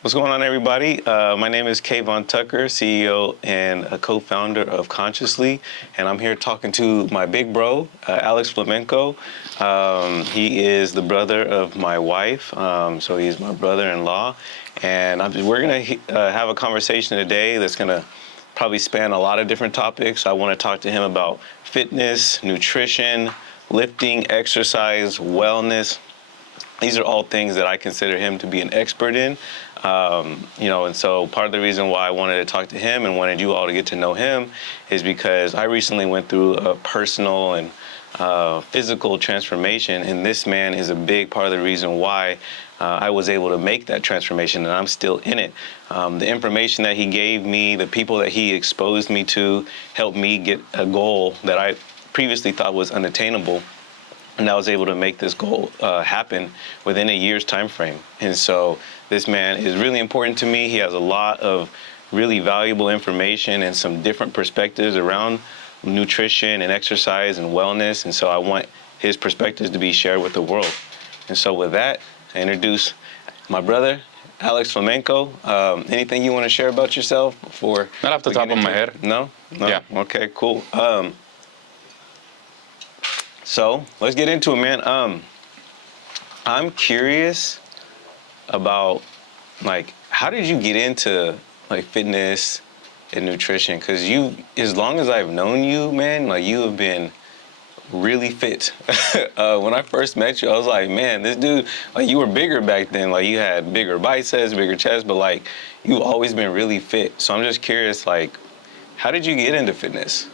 What's going on, everybody? My name is Kvon Tucker, CEO and a co-founder of Consciously, and I'm here talking to my big bro, Alex Flamenco. He is the brother of my wife, so he's my brother-in-law, and we're gonna have a conversation today that's gonna probably span a lot of different topics. I want to talk to him about fitness, nutrition, lifting, exercise, wellness. These are all things that I consider him to be an expert in. And so part of the reason why I wanted to talk to him and wanted you all to get to know him is because I recently went through a personal and physical transformation, and this man is a big part of the reason why I was able to make that transformation, and I'm still in it. The information that he gave me, the people that he exposed me to, helped me get a goal that I previously thought was unattainable. And I was able to make this goal happen within a year's time frame. And so this man is really important to me. He has a lot of really valuable information and some different perspectives around nutrition and exercise and wellness. And so I want his perspectives to be shared with the world. And so with that, I introduce my brother, Alex Flamenco. Anything you want to share about yourself before? Not off the top of my head. No? Yeah. Okay, cool. So let's get into it, man. I'm curious about, like, how did you get into, like, fitness and nutrition? Because as long as I've known you, man, like, you have been really fit. When I first met you, I was like, man, this dude, like, you were bigger back then. Like, you had bigger biceps, bigger chest, but, like, you've always been really fit. So I'm just curious, like, how did you get into fitness?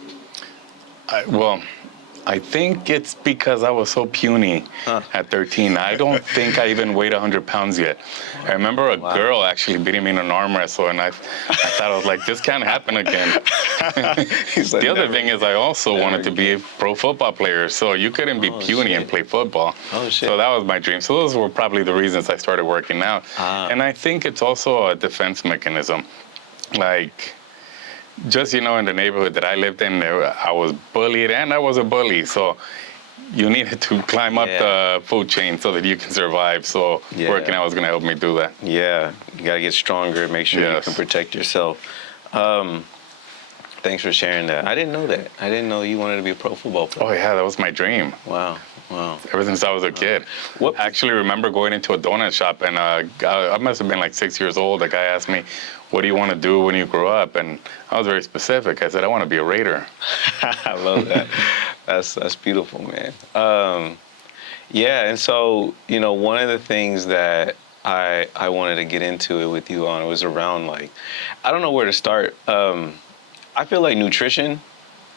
I think it's because I was so puny at 13. I don't think I even weighed 100 pounds yet. I remember a girl actually beating me in an arm wrestle, and I thought, I was like, this can't happen again. The other thing is I also wanted to be a pro football player, so you couldn't be puny and play football. Oh, shit. So that was my dream. So those were probably the reasons I started working out. And I think it's also a defense mechanism. Like, just, in the neighborhood that I lived in, I was bullied and I was a bully. So you needed to climb up the food chain so that you can survive. So working out was going to help me do that. Yeah, you got to get stronger, make sure you can protect yourself. Thanks for sharing that. I didn't know that. I didn't know you wanted to be a pro football player. Oh, yeah, that was my dream. Wow. Ever since I was a kid. I actually remember going into a donut shop, and I must have been like 6 years old. The guy asked me, what do you want to do when you grow up? And I was very specific. I said, I want to be a Raider. I love that. That's beautiful, man. And so, one of the things that I wanted to get into it with you on was around, like, I don't know where to start. I feel like nutrition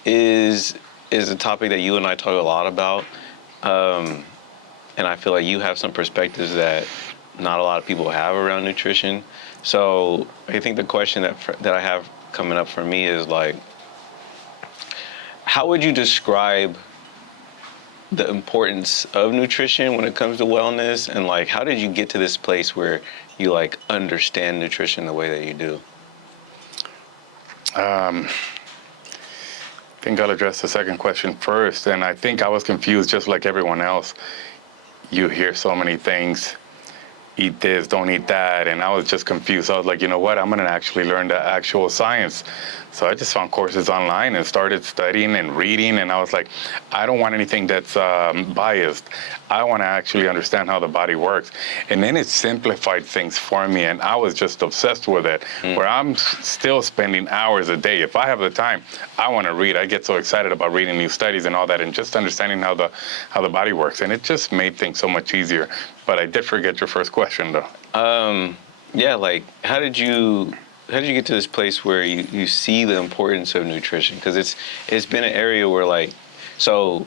is a topic that you and I talk a lot about. And I feel like you have some perspectives that not a lot of people have around nutrition. So I think the question that I have coming up for me is, like, how would you describe the importance of nutrition when it comes to wellness? And, like, how did you get to this place where you, like, understand nutrition the way that you do? I think I'll address the second question first. And I think I was confused just like everyone else. You hear so many things. Eat this, don't eat that. And I was just confused. I was like, you know what? I'm going to actually learn the actual science. So I just found courses online and started studying and reading. And I was like, I don't want anything that's biased. I want to actually understand how the body works. And then it simplified things for me. And I was just obsessed with it, where I'm still spending hours a day. If I have the time, I want to read. I get so excited about reading new studies and all that, and just understanding how the body works. And it just made things so much easier. But I did forget your first question, though. Like, how did you get to this place where you see the importance of nutrition? Because it's been an area where, like, so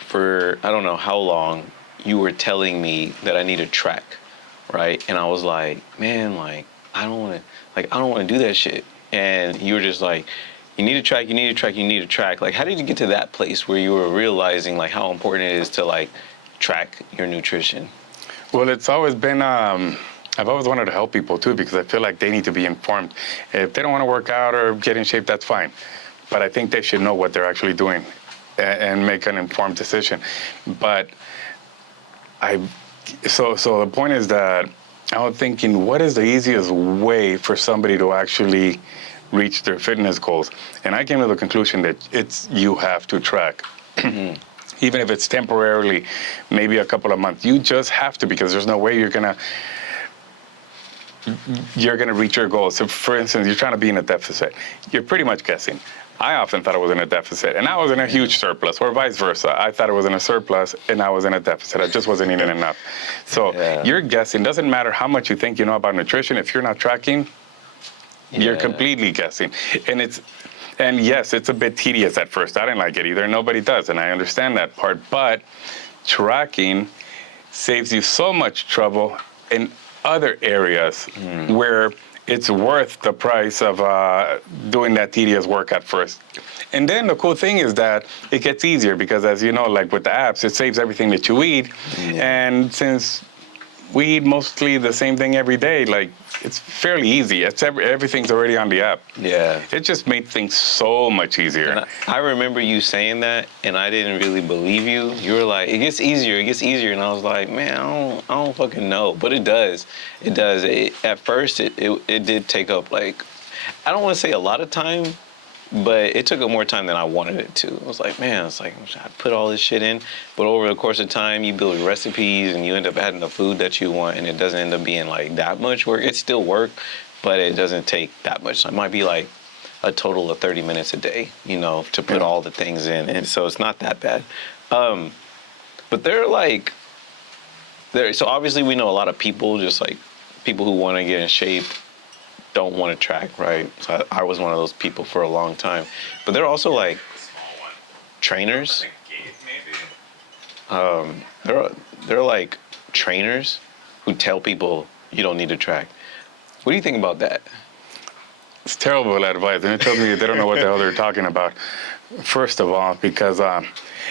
for I don't know how long you were telling me that I need to track, right? And I was like, man, like, I don't want to do that shit. And you were just like, you need to track, you need to track, you need to track. Like, how did you get to that place where you were realizing, like, how important it is to, like, track your nutrition? Well, it's always been, I've always wanted to help people too, because I feel like they need to be informed. If they don't want to work out or get in shape, that's fine. But I think they should know what they're actually doing and make an informed decision. But so the point is that I was thinking, what is the easiest way for somebody to actually reach their fitness goals? And I came to the conclusion that you have to track. Even if it's temporarily, maybe a couple of months, you just have to, because there's no way you're gonna reach your goals. So for instance, you're trying to be in a deficit. You're pretty much guessing. I often thought I was in a deficit, and I was in a huge surplus, or vice versa. I thought I was in a surplus, and I was in a deficit. I just wasn't eating enough. So you're guessing. Doesn't matter how much you think you know about nutrition. If you're not tracking, you're completely guessing. And yes, it's a bit tedious at first. I didn't like it either. Nobody does, and I understand that part. But tracking saves you so much trouble in other areas where it's worth the price of doing that tedious work at first. And then the cool thing is that it gets easier because, as you know, like with the apps, it saves everything that you eat. And since we eat mostly the same thing every day, like, it's fairly easy. Everything's already on the app. Yeah. It just made things so much easier. And I remember you saying that, and I didn't really believe you. You were like, it gets easier, and I was like, man, I don't fucking know. But it does. It does. At first, it did take up, like, I don't want to say a lot of time, but it took up more time than I wanted it to. I was like, man, I put all this shit in. But over the course of time, you build recipes and you end up adding the food that you want, and it doesn't end up being like that much work. It's still work, but it doesn't take that much. It might be like a total of 30 minutes a day, to put all the things in. And so it's not that bad. But so obviously we know a lot of people, just like people who want to get in shape, don't want to track, right? So I was one of those people for a long time. But they're also like trainers. They're like trainers who tell people you don't need to track. What do you think about that? It's terrible advice, and it tells me they don't know what the hell they're talking about. First of all, because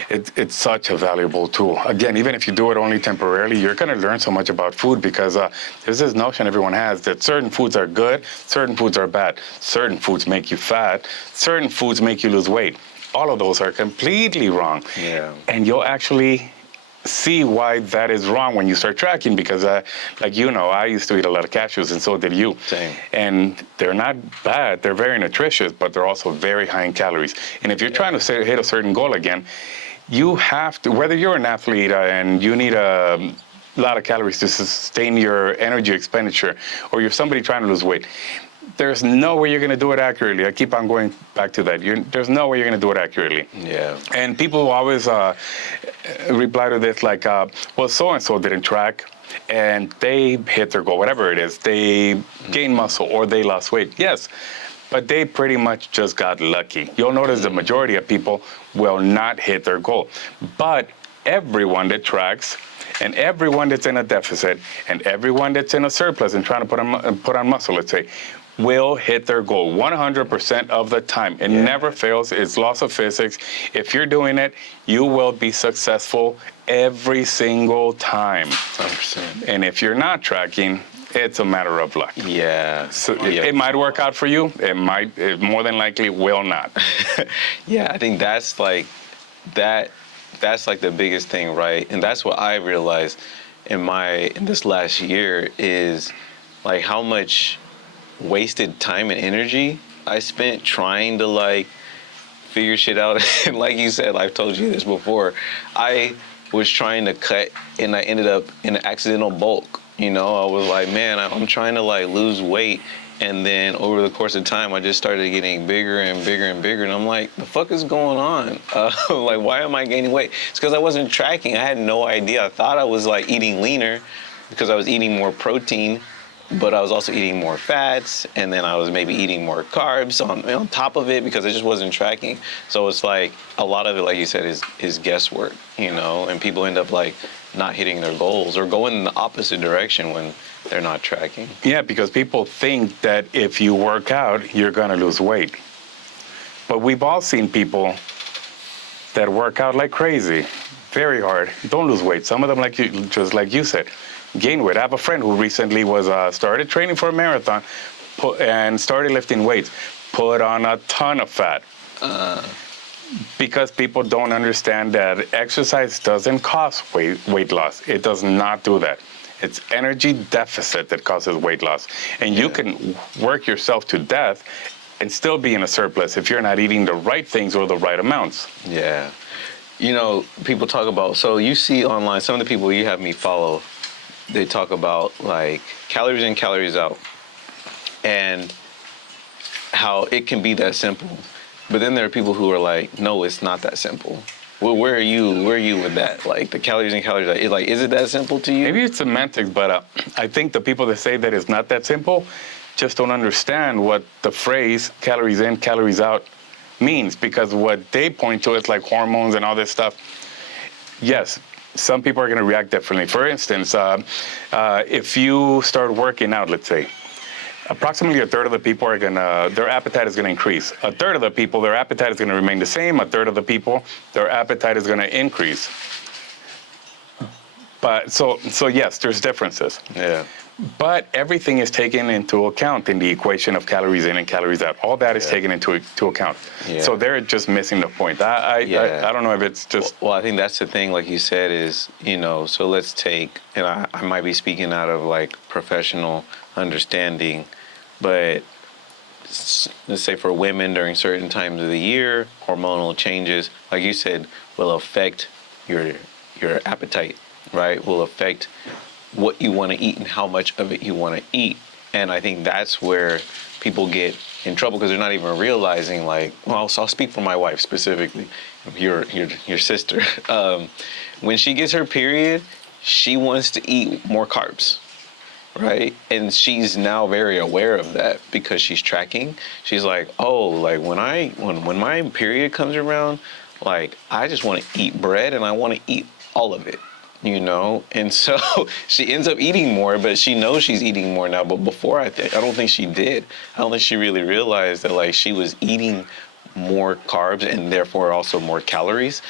it's such a valuable tool. Again, even if you do it only temporarily, you're going to learn so much about food because there's this notion everyone has that certain foods are good, certain foods are bad. Certain foods make you fat, certain foods make you lose weight. All of those are completely wrong. Yeah. And you'll actually see why that is wrong when you start tracking because, I used to eat a lot of cashews, and so did you. Same. And they're not bad. They're very nutritious, but they're also very high in calories. And if you're trying to hit a certain goal again, you have to, whether you're an athlete and you need a lot of calories to sustain your energy expenditure, or you're somebody trying to lose weight, there's no way you're going to do it accurately. I keep on going back to that. There's no way you're going to do it accurately. Yeah. And people will always reply to this like, well, so-and-so didn't track, and they hit their goal, whatever it is. They gained muscle or they lost weight. Yes, but they pretty much just got lucky. You'll notice the majority of people will not hit their goal. But everyone that tracks, and everyone that's in a deficit, and everyone that's in a surplus and trying to put on muscle, let's say, will hit their goal 100% of the time. It never fails. It's laws of physics. If you're doing it, you will be successful every single time. 100%. And if you're not tracking, it's a matter of luck. Yeah. So it might work out for you. It more than likely will not. Yeah, I think that's like the biggest thing, right? And that's what I realized in this last year is like how much wasted time and energy I spent trying to like figure shit out. And like you said, I've told you this before, I was trying to cut and I ended up in an accidental bulk. I was like, man, I'm trying to like lose weight. And then over the course of time, I just started getting bigger and bigger and bigger. And I'm like, the fuck is going on? Like, why am I gaining weight? It's because I wasn't tracking. I had no idea. I thought I was like eating leaner because I was eating more protein, but I was also eating more fats. And then I was maybe eating more carbs on top of it because I just wasn't tracking. So it's like a lot of it, like you said, is guesswork, and people end up like not hitting their goals or going in the opposite direction when they're not tracking. Yeah, because people think that if you work out, you're going to lose weight. But we've all seen people that work out like crazy, very hard, don't lose weight. Some of them, just like you said, gain weight. I have a friend who recently started training for a marathon and started lifting weights, put on a ton of fat. Because people don't understand that exercise doesn't cause weight loss. It does not do that. It's energy deficit that causes weight loss. And you can work yourself to death and still be in a surplus if you're not eating the right things or the right amounts. Yeah. You know, people talk about, so you see online, some of the people you have me follow, they talk about like calories in, calories out, and how it can be that simple. But then there are people who are like, no, it's not that simple. Well, where are you? Where are you with that? Like the calories in, calories out. Like, is it that simple to you? Maybe it's semantics, but I think the people that say that it's not that simple just don't understand what the phrase calories in, calories out means, because what they point to is like hormones and all this stuff. Yes, some people are going to react differently. For instance, if you start working out, let's say, approximately a third of the people are their appetite is gonna increase. A third of the people, their appetite is gonna remain the same. A third of the people, their appetite is gonna increase. But so yes, there's differences. Yeah. But everything is taken into account in the equation of calories in and calories out. All that is taken into account. Yeah. So they're just missing the point. I don't know if it's just. Well, I think that's the thing, like you said, is, you know, so let's take, and I might be speaking out of like professional understanding, but let's say for women during certain times of the year, hormonal changes, like you said, will affect your appetite, right? Will affect what you want to eat and how much of it you want to eat. And I think that's where people get in trouble because they're not even realizing, like, well, so I'll speak for my wife specifically, your sister. When she gets her period, she wants to eat more carbs, right? And she's now very aware of that because she's tracking. She's like, oh, like when my period comes around, like I just want to eat bread and I want to eat all of it, you know? And so she ends up eating more, but she knows she's eating more now. But before, I don't think she did. I don't think she really realized that like she was eating more carbs and therefore also more calories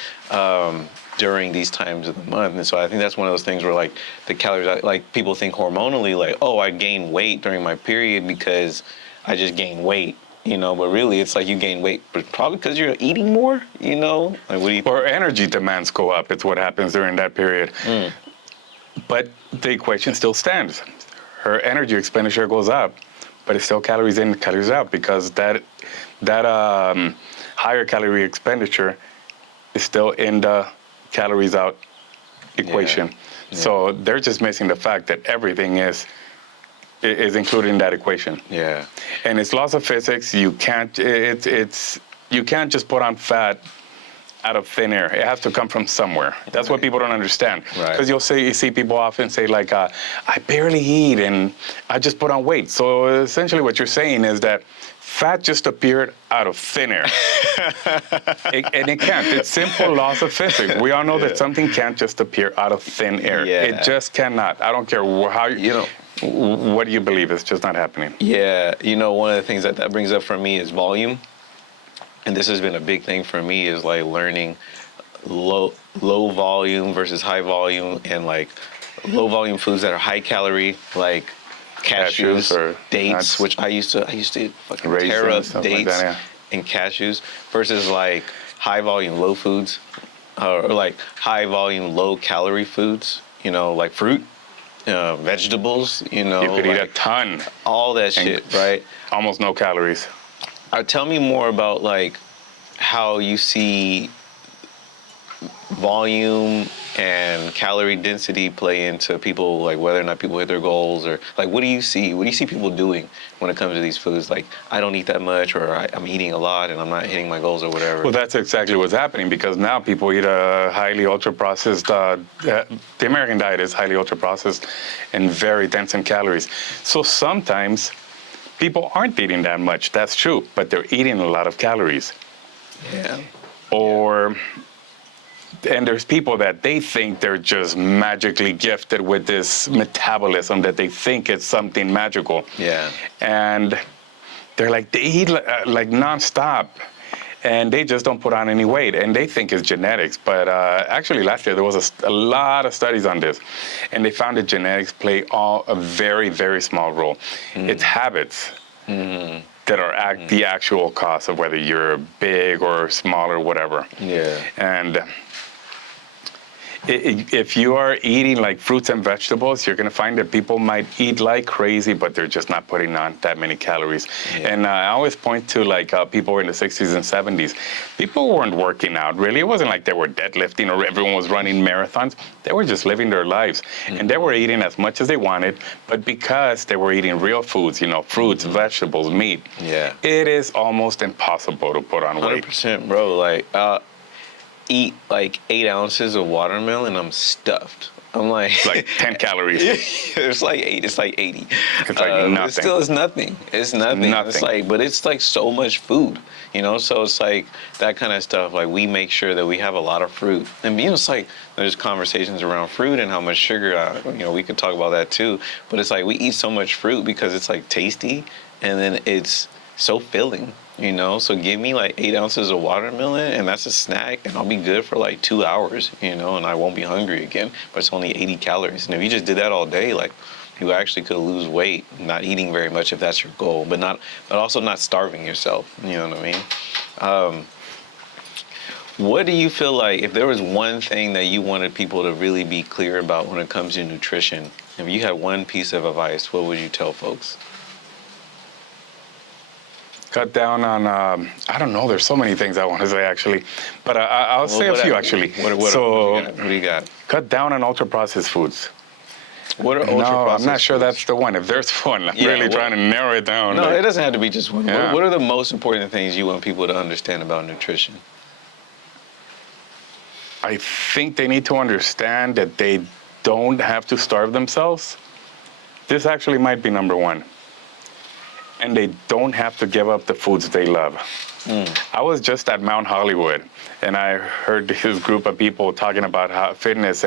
during these times of the month. And so I think that's one of those things where like the calories, like people think hormonally, like, oh, I gain weight during my period because I just gain weight, you know, but really it's like you gain weight, but probably because you're eating more, you know? Like, what do you Or energy demands go up. It's what happens during that period. But the equation still stands. Her energy expenditure goes up, but it's still calories in, calories out, because that higher calorie expenditure is still in the calories out equation. Yeah. So they're just missing the fact that everything is included in that equation. Yeah. And it's laws of physics. You can't you can't just put on fat out of thin air. It has to come from somewhere. That's what people don't understand. Because you see people often say like, I barely eat and I just put on weight. So essentially what you're saying is that fat just appeared out of thin air. And it can't. It's simple laws of physics. We all know that something can't just appear out of thin air. Yeah. It just cannot. I don't care how you know. What do you believe? It's just not happening. Yeah. You know, one of the things that brings up for me is volume. And this has been a big thing for me is like learning low volume versus high volume, and like low volume foods that are high calorie, like cashews or dates, nuts, which I used to fucking tear up dates like that, and cashews, versus like high volume low foods, or like high volume low calorie foods, you know, like fruit, vegetables, you know. You could eat a ton. All that shit, right? Almost no calories. Tell me more about like how you see volume and calorie density play into people, like whether or not people hit their goals, or like what do you see people doing when it comes to these foods? Like, I don't eat that much, or I'm eating a lot and I'm not hitting my goals or whatever. Well, that's exactly what's happening, because now people eat a highly ultra processed, the American diet is highly ultra processed and very dense in calories. So sometimes people aren't eating that much, that's true, but they're eating a lot of calories. Yeah. And there's people that they think they're just magically gifted with this metabolism, that they think it's something magical. Yeah. And they're like, they eat like nonstop, and they just don't put on any weight, and they think it's genetics. But actually last year there was a lot of studies on this, and they found that genetics play a very, very small role. It's habits that are the actual cause of whether you're big or small or whatever. Yeah. And If you are eating like fruits and vegetables, you're going to find that people might eat like crazy, but they're just not putting on that many calories. Yeah. And I always point to like people in the 60s and 70s. People weren't working out, really. It wasn't like they were deadlifting or everyone was running marathons. They were just living their lives. And they were eating as much as they wanted, but because they were eating real foods, fruits, vegetables, meat, Yeah. it is almost impossible to put on weight. 100%, bro. Like, eat like 8 ounces of watermelon, I'm stuffed. I'm like, It's like 10 calories. it's like 8. It's like 80. It's like nothing. It still is nothing. It's nothing. Nothing. It's like, but it's like so much food, So it's like that kind of stuff. Like we make sure that we have a lot of fruit, and it's like there's conversations around fruit and how much sugar. We could talk about that too. But it's like we eat so much fruit because it's like tasty, and then it's so filling. So give me like 8 ounces of watermelon and that's a snack and I'll be good for like 2 hours, and I won't be hungry again, but it's only 80 calories. And if you just did that all day, like you actually could lose weight, not eating very much if that's your goal, but also not starving yourself. You know what I mean? What do you feel like, if there was one thing that you wanted people to really be clear about when it comes to nutrition, if you had one piece of advice, what would you tell folks? Cut down on, I don't know, there's so many things I want to say actually, but I'll say a few actually. What do you got? Cut down on ultra-processed foods. What are No, ultra-processed I'm not sure foods? that's the one. If there's one, I'm really trying to narrow it down. No, it doesn't have to be just one. Yeah. What are the most important things you want people to understand about nutrition? I think they need to understand that they don't have to starve themselves. This actually might be number one. And they don't have to give up the foods they love. I was just at Mount Hollywood, and I heard this group of people talking about fitness,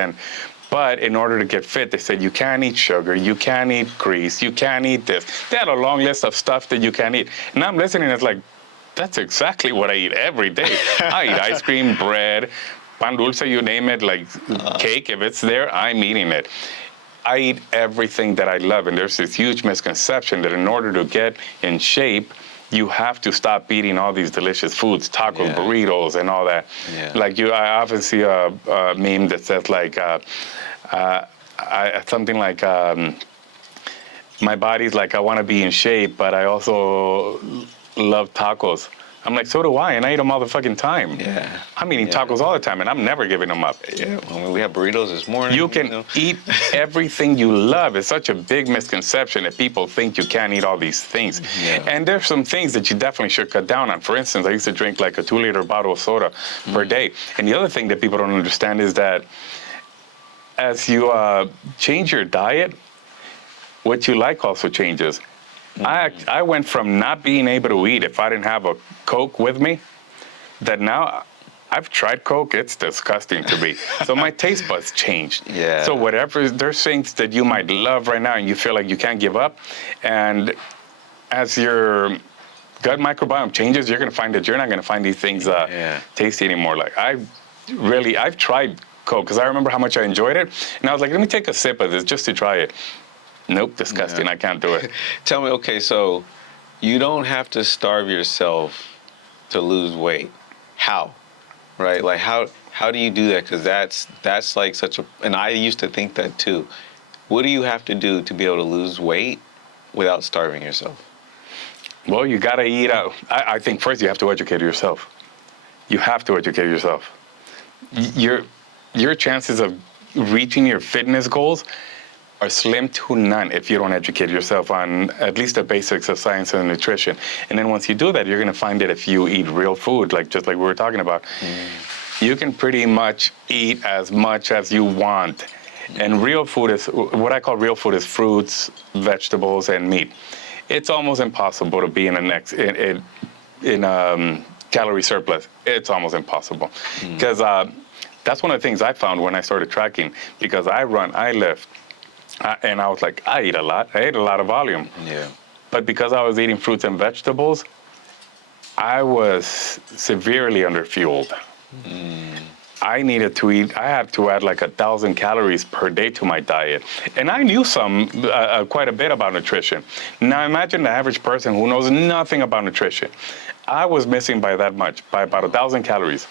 but in order to get fit, they said you can't eat sugar, you can't eat grease, you can't eat this. They had a long list of stuff that you can't eat. And I'm listening, it's like, that's exactly what I eat every day. I eat ice cream, bread, pan dulce, you name it, like cake, if it's there, I'm eating it. I eat everything that I love, and there's this huge misconception that in order to get in shape, you have to stop eating all these delicious foods, tacos, burritos, and all that. Yeah. Like I often see a meme that says like, something like, my body's like, I want to be in shape, but I also love tacos. I'm like, so do I, and I eat them all the fucking time. Yeah. I'm eating tacos all the time, and I'm never giving them up. Yeah, we had burritos this morning. You can eat everything you love. It's such a big misconception that people think you can't eat all these things. Yeah. And there's some things that you definitely should cut down on. For instance, I used to drink like a 2-liter bottle of soda per day. And the other thing that people don't understand is that as you change your diet, what you like also changes. I went from not being able to eat if I didn't have a Coke with me, that now I've tried Coke, it's disgusting to me. So my taste buds changed. Yeah. So there's things that you might love right now and you feel like you can't give up. And as your gut microbiome changes, you're gonna find that you're not gonna find these things tasty anymore. Like I've tried Coke because I remember how much I enjoyed it. And I was like, let me take a sip of this just to try it. Nope, disgusting, I can't do it. Tell me, okay, so you don't have to starve yourself to lose weight. How? Right? Like how do you do that? Because that's like such a, and I used to think that too. What do you have to do to be able to lose weight without starving yourself? Well, you gotta eat out. I think first you have to educate yourself. You have to educate yourself. Your chances of reaching your fitness goals are slim to none if you don't educate yourself on at least the basics of science and nutrition. And then once you do that, you're gonna find that if you eat real food, just like we were talking about, you can pretty much eat as much as you want. And real food is, what I call real food is fruits, vegetables, and meat. It's almost impossible to be in calorie surplus. It's almost impossible. Because that's one of the things I found when I started tracking, because I run, I lift, and I was like, I eat a lot. I ate a lot of volume. Yeah. But because I was eating fruits and vegetables, I was severely underfueled. I needed to eat, I had to add like 1,000 calories per day to my diet. And I knew quite a bit about nutrition. Now imagine the average person who knows nothing about nutrition. I was missing by that much, by about 1,000 calories.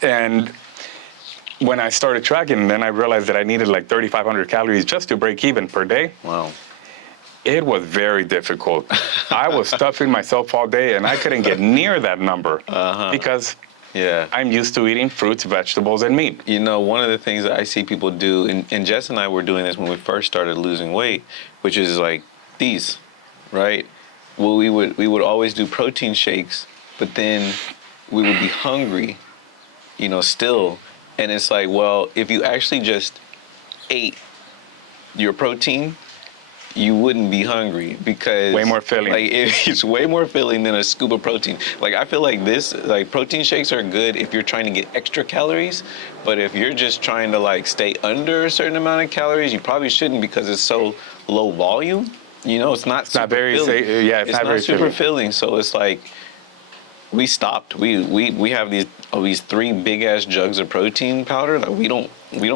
And when I started tracking, then I realized that I needed like 3,500 calories just to break even per day. Wow. It was very difficult. I was stuffing myself all day, and I couldn't get near that number because Yeah. I'm used to eating fruits, vegetables, and meat. You know, one of the things that I see people do, and Jess and I were doing this when we first started losing weight, which is like these, right? Well, we would always do protein shakes, but then we would be hungry, you know, still. And it's like, well, if you actually just ate your protein, you wouldn't be hungry because Way more filling. Like it's way more filling than a scoop of protein. Like I feel like like protein shakes are good if you're trying to get extra calories, but if you're just trying to like stay under a certain amount of calories, you probably shouldn't because it's so low volume. You know, it's not super very filling. it's not very super filling. So it's like we stopped. We have these 3 big ass jugs of protein powder that we don't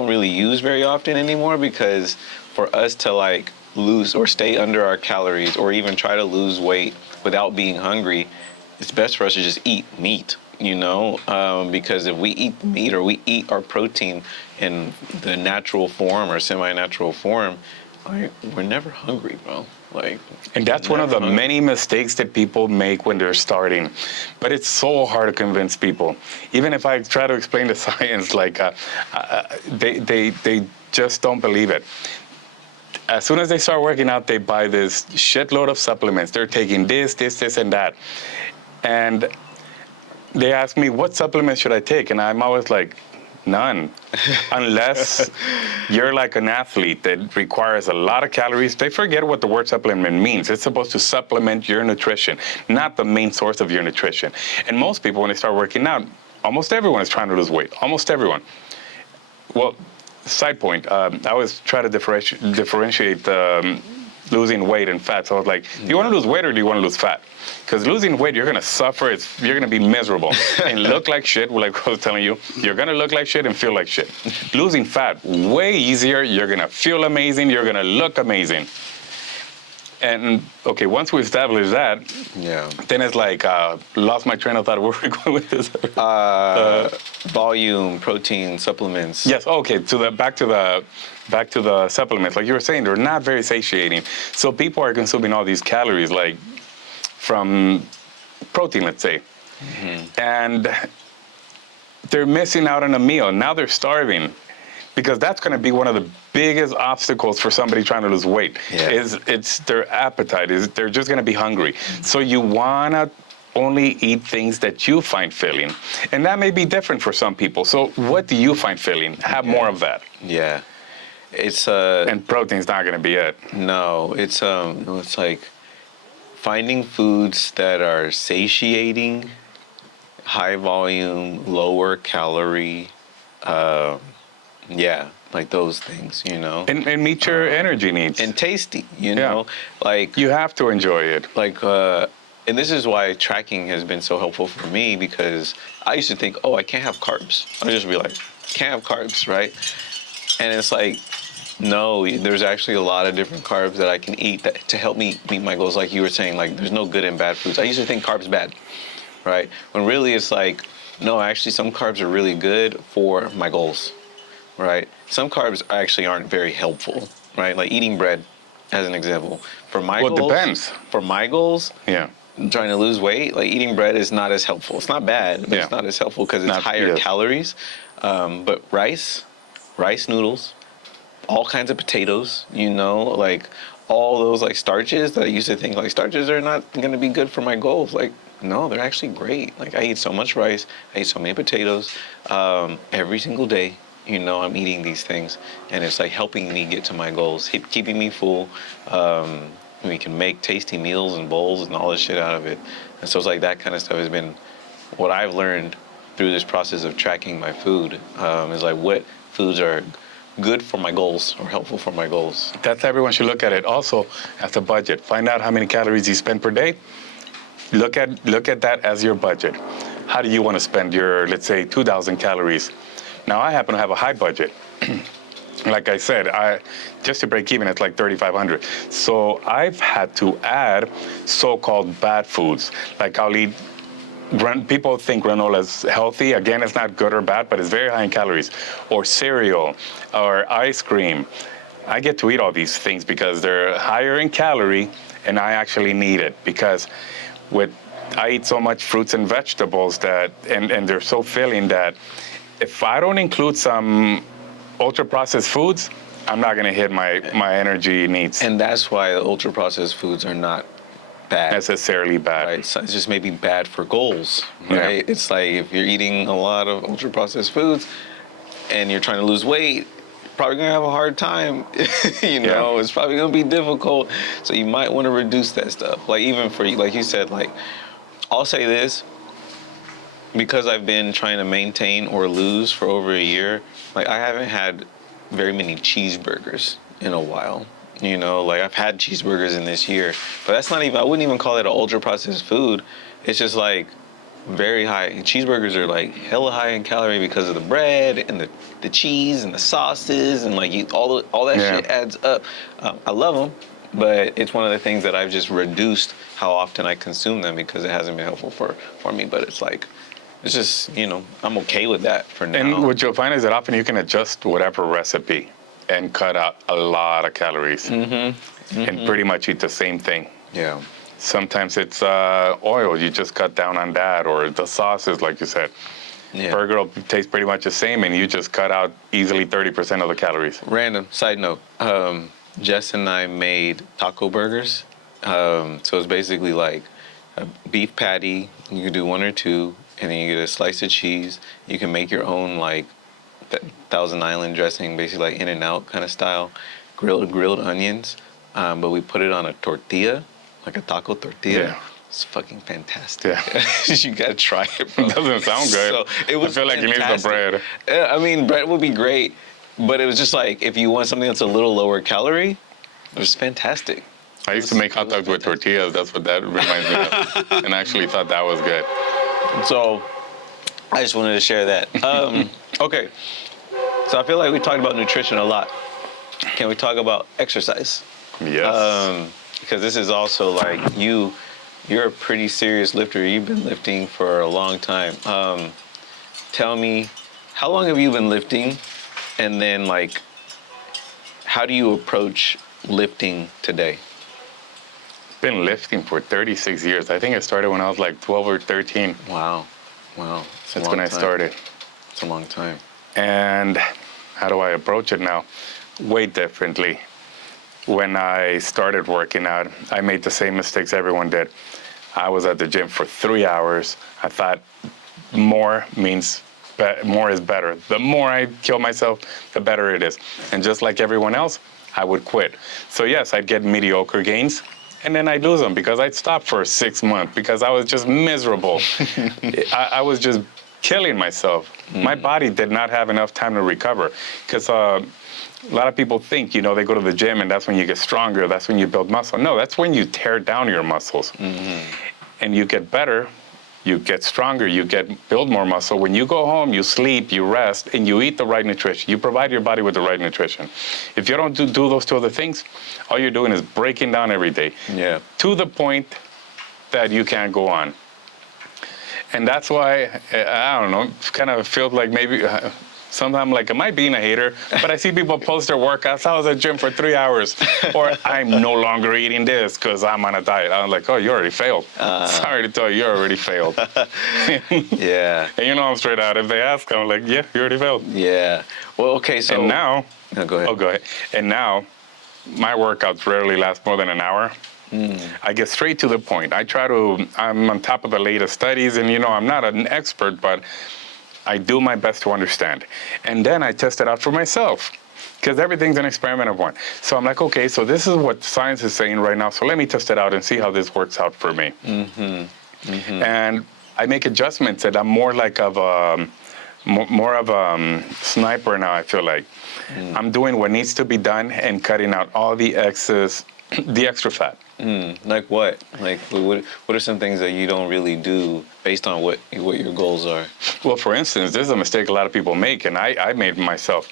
really use very often anymore because for us to like lose or stay under our calories or even try to lose weight without being hungry, it's best for us to just eat meat, you know, because if we eat meat or we eat our protein in the natural form or semi-natural form, we're never hungry, bro. Like, And that's one of the never hungry. many mistakes that people make when they're starting. But it's so hard to convince people. Even if I try to explain the science, like they just don't believe it. As soon as they start working out, they buy this shitload of supplements. They're taking this, and that. And they ask me, what supplements should I take? And I'm always like, none. Unless you're like an athlete that requires a lot of calories. They forget what the word supplement means. It's supposed to supplement your nutrition, not the main source of your nutrition. And most people, when they start working out, almost everyone is trying to lose weight. Almost everyone. Well, side point, I always try to differentiate losing weight and fat. So I was like, do you want to lose weight or do you want to lose fat? Because losing weight, you're going to suffer. You're going to be miserable and look like shit. Like I was telling you, you're going to look like shit and feel like shit. Losing fat, way easier. You're going to feel amazing. You're going to look amazing. And okay, once we establish that, Yeah. then it's like lost my train of thought. Where are we going with this? Volume, protein, supplements. Yes. Okay. Back to the supplements. Like you were saying, they're not very satiating. So people are consuming all these calories, like from protein, let's say, and they're missing out on a meal. Now they're starving. Because that's going to be one of the biggest obstacles for somebody trying to lose weight. Yeah. It's their appetite. They're just going to be hungry. So you want to only eat things that you find filling. And that may be different for some people. So what do you find filling? Have more of that. Yeah. It's And protein's not going to be it. no, it's like finding foods that are satiating, high volume, lower calorie, yeah, like those things, you know. And meet your energy needs. And tasty, you Yeah. know. Like You have to enjoy it. and this is why tracking has been so helpful for me because I used to think, oh, I can't have carbs. I'd just be like, can't have carbs, right? And it's like, no, there's actually a lot of different carbs that I can eat to help me meet my goals. Like you were saying, like there's no good and bad foods. I used to think carbs bad, right? When really it's like, no, actually some carbs are really good for my goals, right? Some carbs actually aren't very helpful, right? Like eating bread, as an example. For my Well, it goals, depends. For my goals, Yeah. trying to lose weight, like eating bread is not as helpful. It's not bad, but Yeah. it's not as helpful because it's Not- higher yes. calories. But rice noodles, all kinds of potatoes, you know, like all those like starches that I used to think like starches are not going to be good for my goals. Like, no, they're actually great. Like I eat so much rice, I eat so many potatoes every single day. You know, I'm eating these things, and it's like helping me get to my goals, keeping me full. We can make tasty meals and bowls and all this shit out of it. And so it's like that kind of stuff has been what I've learned through this process of tracking my food. Is like what foods are good for my goals or helpful for my goals. That's how everyone should look at it. Also, as a budget. Find out how many calories you spend per day. Look at that as your budget. How do you want to spend your, let's say, 2,000 calories? Now, I happen to have a high budget. Like I said, just to break even, it's like 3,500. So I've had to add so-called bad foods. Like I'll eat people think granola is healthy. Again, it's not good or bad, but it's very high in calories. Or cereal, or ice cream. I get to eat all these things because they're higher in calorie, and I actually need it because I eat so much fruits and vegetables and they're so filling that if I don't include some ultra-processed foods, I'm not going to hit my energy needs. And that's why the ultra processed foods are not bad. Necessarily bad. Right? So it's just maybe bad for goals, Yeah. right? It's like if you're eating a lot of ultra processed foods and you're trying to lose weight, you're probably gonna have a hard time. It's probably gonna be difficult. So you might want to reduce that stuff. Like even for you, like you said, like I'll say this, because I've been trying to maintain or lose for over a year, like I haven't had very many cheeseburgers in a while. Like I've had cheeseburgers in this year, but I wouldn't even call it an ultra processed food. It's just like very high. Cheeseburgers are like hella high in calorie because of the bread and the cheese and the sauces and like all that shit adds up. I love them, but it's one of the things that I've just reduced how often I consume them because it hasn't been helpful for me. But it's like, it's just, I'm okay with that for now. And what you'll find is that often you can adjust whatever recipe and cut out a lot of calories and pretty much eat the same thing. Yeah. Sometimes it's oil. You just cut down on that, or the sauces, like you said. Yeah. Burger will taste pretty much the same, and you just cut out easily 30% of the calories. Random side note, Jess and I made taco burgers. So it's basically like a beef patty. You can do one or two, and then you get a slice of cheese. You can make your own like Thousand Island dressing, basically like In-N-Out kind of style, grilled onions. But we put it on a tortilla, like a taco tortilla. Yeah. It's fucking fantastic. Yeah. You gotta try it, bro. It doesn't sound good. So it was I feel like fantastic. you need the bread. I mean, bread would be great, but it was just like if you want something that's a little lower calorie, it was fantastic. I used to make hot dogs with tortillas. That's what that reminds me of. And I actually thought that was good. So I just wanted to share that. Okay. So I feel like we talked about nutrition a lot. Can we talk about exercise? Yes. Because this is also like you're a pretty serious lifter. You've been lifting for a long time. Tell me, how long have you been lifting? And then like, how do you approach lifting today? Been lifting for 36 years. I think I started when I was like 12 or 13. Wow. That's when I started. It's a long time. And how do I approach it now? Way differently. When I started working out, I made the same mistakes everyone did. I was at the gym for 3 hours. I thought more is better. The more I kill myself, the better it is. And just like everyone else, I would quit. So yes, I'd get mediocre gains, and then I'd lose them because I'd stop for 6 months because I was just miserable. I was just killing myself. My body did not have enough time to recover because a lot of people think, they go to the gym and that's when you get stronger, that's when you build muscle. No, that's when you tear down your muscles. And you get better, you get stronger, build more muscle. When you go home, you sleep, you rest, and you eat the right nutrition. You provide your body with the right nutrition. If you don't do those two other things, all you're doing is breaking down every day. Yeah. To the point that you can't go on. And that's why, I don't know, kind of feel like maybe sometimes like, am I being a hater? But I see people post their workouts. I was at the gym for 3 hours. Or I'm no longer eating this because I'm on a diet. I'm like, oh, you already failed. Sorry to tell you, you already failed. Yeah. And I'm straight out. If they ask, I'm like, yeah, you already failed. Yeah. Well, okay, so. And now. No, go ahead. Oh, go ahead. And now, my workouts rarely last more than an hour. I get straight to the point. I'm on top of the latest studies, and I'm not an expert, but I do my best to understand. And then I test it out for myself, because everything's an experiment of one. So I'm like, okay, so this is what science is saying right now, so let me test it out and see how this works out for me. And I make adjustments, and I'm more of a sniper now, I feel like. I'm doing what needs to be done and cutting out all the extra fat. Like what? Like what are some things that you don't really do based on what your goals are? Well, for instance, this is a mistake a lot of people make, and I made myself.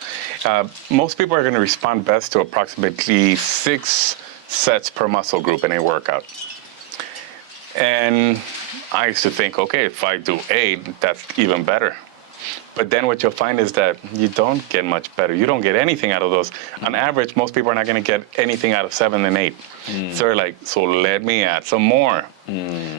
Most people are going to respond best to approximately 6 sets per muscle group in a workout. And I used to think, okay, if I do 8, that's even better. But then what you'll find is that you don't get much better. You don't get anything out of those. On average, most people are not going to get anything out of 7 and 8. So they're like, so let me add some more.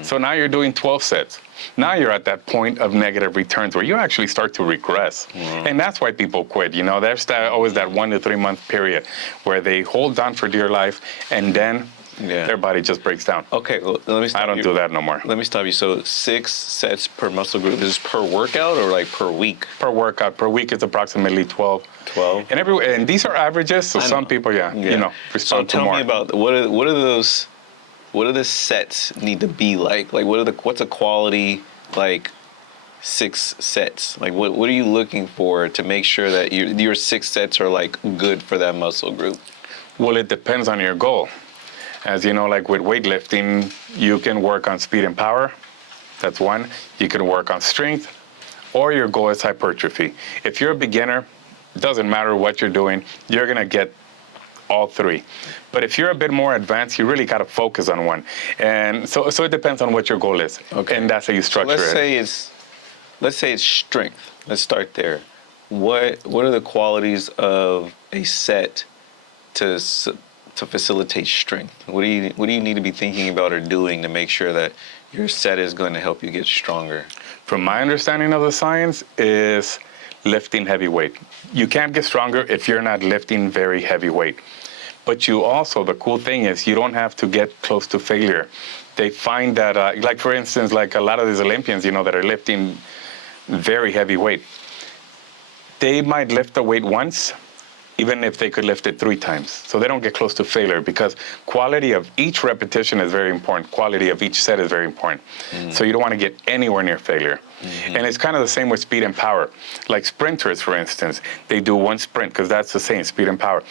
So now you're doing 12 sets. Now you're at that point of negative returns where you actually start to regress. And that's why people quit. You know, there's always that 1 to 3 month period where they hold on for dear life and then their body just breaks down. Okay, well, let me stop I don't do that no more. Let me stop you. So 6 sets per muscle group. This is per workout or like per week? Per workout. Per week is approximately 12. 12. And these are averages, so some people, you know, respond to more. So tell me about what are the sets need to be like? Like what's a quality like 6 sets? Like what are you looking for to make sure that your 6 sets are like good for that muscle group? Well, it depends on your goal. As you know, like with weightlifting, you can work on speed and power. That's one. You can work on strength, or your goal is hypertrophy. If you're a beginner, it doesn't matter what you're doing, you're going to get all 3. But if you're a bit more advanced, you really got to focus on one. And so it depends on what your goal is. Okay. And that's how you structure it. Let's say it's strength. Let's start there. What are the qualities of a set to facilitate strength? What do you need to be thinking about or doing to make sure that your set is going to help you get stronger? From my understanding of the science is lifting heavy weight. You can't get stronger if you're not lifting very heavy weight. But you also, the cool thing is you don't have to get close to failure. They find that, like for instance, like a lot of these Olympians, you know, that are lifting very heavy weight, they might lift the weight once, even if they could lift it 3 times. So they don't get close to failure because quality of each repetition is very important. Quality of each set is very important. So you don't want to get anywhere near failure. And it's kind of the same with speed and power. Like sprinters, for instance, they do 1 sprint because that's the same, speed and power.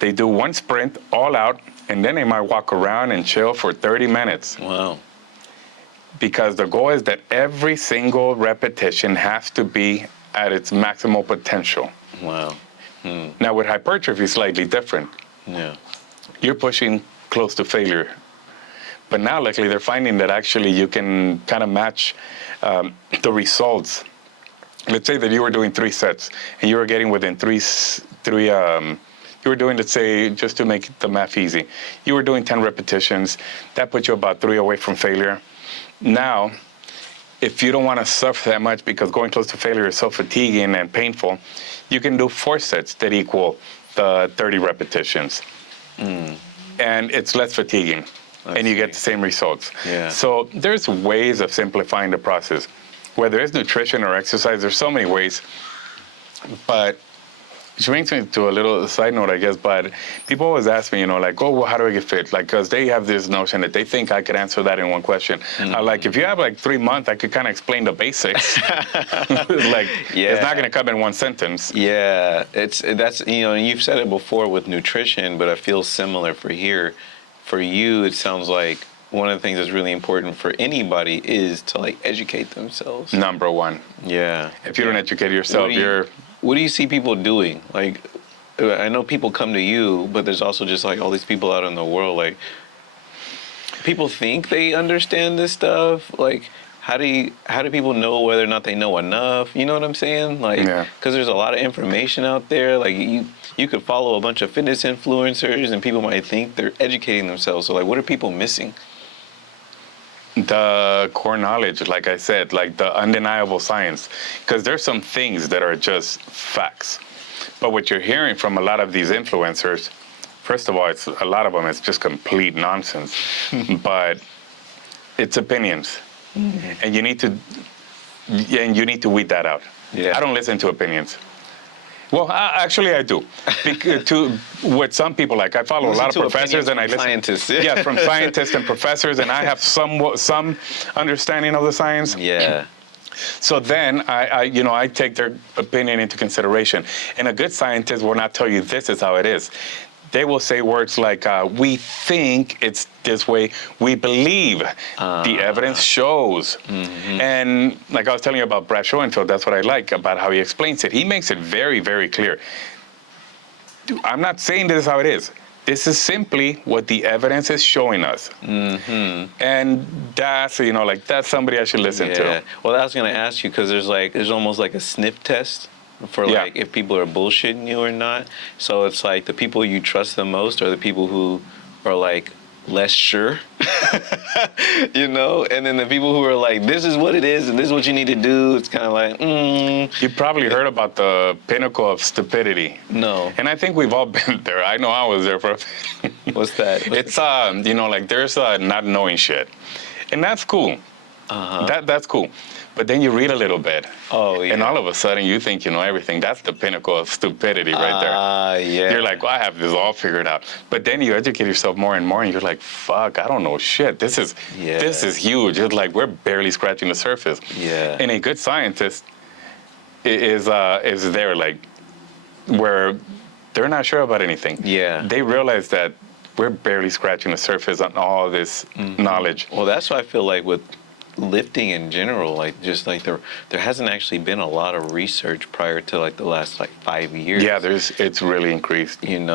They do 1 sprint all out, and then they might walk around and chill for 30 minutes. Wow. Because the goal is that every single repetition has to be at its maximal potential. Wow. Now with hypertrophy, it's slightly different. Yeah. You're pushing close to failure. But now, luckily, they're finding that actually you can kind of match the results. Let's say that you were doing 3 sets, and you were getting within you were doing, let's say, just to make the math easy, you were doing 10 repetitions. That put you about 3 away from failure. Now, if you don't want to suffer that much because going close to failure is so fatiguing and painful, you can do 4 sets that equal the 30 repetitions. And it's less fatiguing, and you get the same results. Yeah. So there's ways of simplifying the process. Whether it's nutrition or exercise, there's so many ways. But which brings me to a little side note, I guess, but people always ask me, you know, like, oh, well, how do I get fit? Like, because they have this notion that they think I could answer that in 1 question. Like, if you have like 3 months, I could kind of explain the basics. Like, it's not going to come in 1 sentence. Yeah, that's, you know, you've said it before with nutrition, but I feel similar for here. For you, it sounds like one of the things that's really important for anybody is to like educate themselves. Number 1. Yeah. If you don't educate yourself, What do you see people doing? Like, I know people come to you, but there's also just like all these people out in the world. Like, people think they understand this stuff. Like, how do people know whether or not they know enough? You know what I'm saying? Like, because there's a lot of information out there. Like, you could follow a bunch of fitness influencers, and people might think they're educating themselves. So, like, what are people missing? The core knowledge, like I said, like the undeniable science, because there's some things that are just facts. But what you're hearing from a lot of these influencers, first of all, a lot of them is just complete nonsense, but it's opinions, and you need to weed that out. Yeah. I don't listen to opinions. Well, actually, I do. With some people, like I follow a lot of professors, and I listen. Scientists. Yeah, from scientists and professors, and I have some understanding of the science. Yeah. So then I take their opinion into consideration. And a good scientist will not tell you this is how it is. They will say words like, we think it's this way, we believe, the evidence shows. And like I was telling you about Brad Schoenfeld, that's what I like about how he explains it. He makes it very, very clear. I'm not saying this is how it is. This is simply what the evidence is showing us. And that's, like that's somebody I should listen to. Well, I was gonna ask you because there's almost like a sniff test for Yeah. like if people are bullshitting you or not. So it's like the people you trust the most are the people who are like less sure, and then the people who are like, this is what it is and this is what you need to do. It's kind of like, You probably heard about the pinnacle of stupidity. No. And I think we've all been there. I know I was there for. What's that? It's like there's not knowing shit, and that's cool. That's cool. But then you read a little bit. Oh, yeah. And all of a sudden you think you know everything. That's the pinnacle of stupidity right there. Yeah. You're like, well, I have this all figured out. But then you educate yourself more and more, and you're like, fuck, I don't know shit. This is huge. It's like we're barely scratching the surface. Yeah. And a good scientist is there, like, where they're not sure about anything. Yeah. They realize that we're barely scratching the surface on all this knowledge. Well, that's why I feel like with lifting in general, like just like there hasn't actually been a lot of research prior to like the last like 5 years. Yeah, it's really increased. And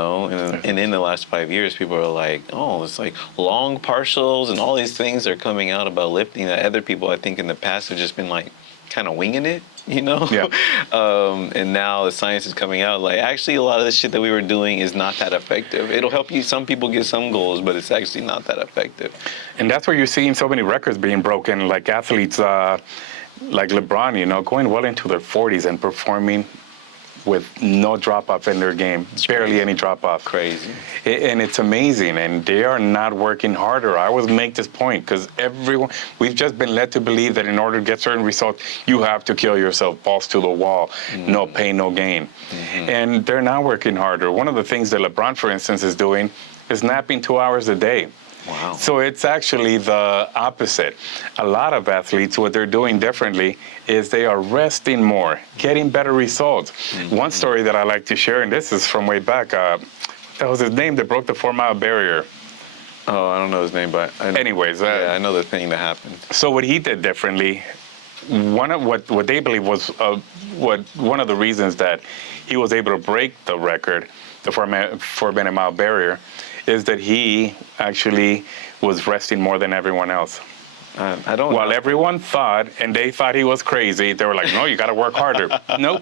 in the last 5 years, people are like, oh, it's like long partials and all these things are coming out about lifting that other people I think in the past have just been like kind of winging it. Yeah. And now the science is coming out like actually a lot of the shit that we were doing is not that effective. It'll help you, some people get some goals, but it's actually not that effective. And that's where you're seeing so many records being broken, like athletes like LeBron, going well into their 40s and performing with no drop-off in their game, barely any drop-off. Crazy. And it's amazing, and they are not working harder. I always make this point, because we've just been led to believe that in order to get certain results, you have to kill yourself, balls to the wall, no pain, no gain. And they're not working harder. One of the things that LeBron, for instance, is doing is napping 2 hours a day. Wow. So it's actually the opposite. A lot of athletes, what they're doing differently is they are resting more, getting better results. One story that I like to share, and this is from way back, that was his name that broke the 4-mile barrier. Oh, I don't know his name, but Anyways. I know the thing that happened. So what he did differently, one of what they believe was one of the reasons that he was able to break the record, the 4-minute mile barrier, is that he actually was resting more than everyone else. I don't While know. everyone thought, and they thought he was crazy, they were like, no, you got to work harder. Nope,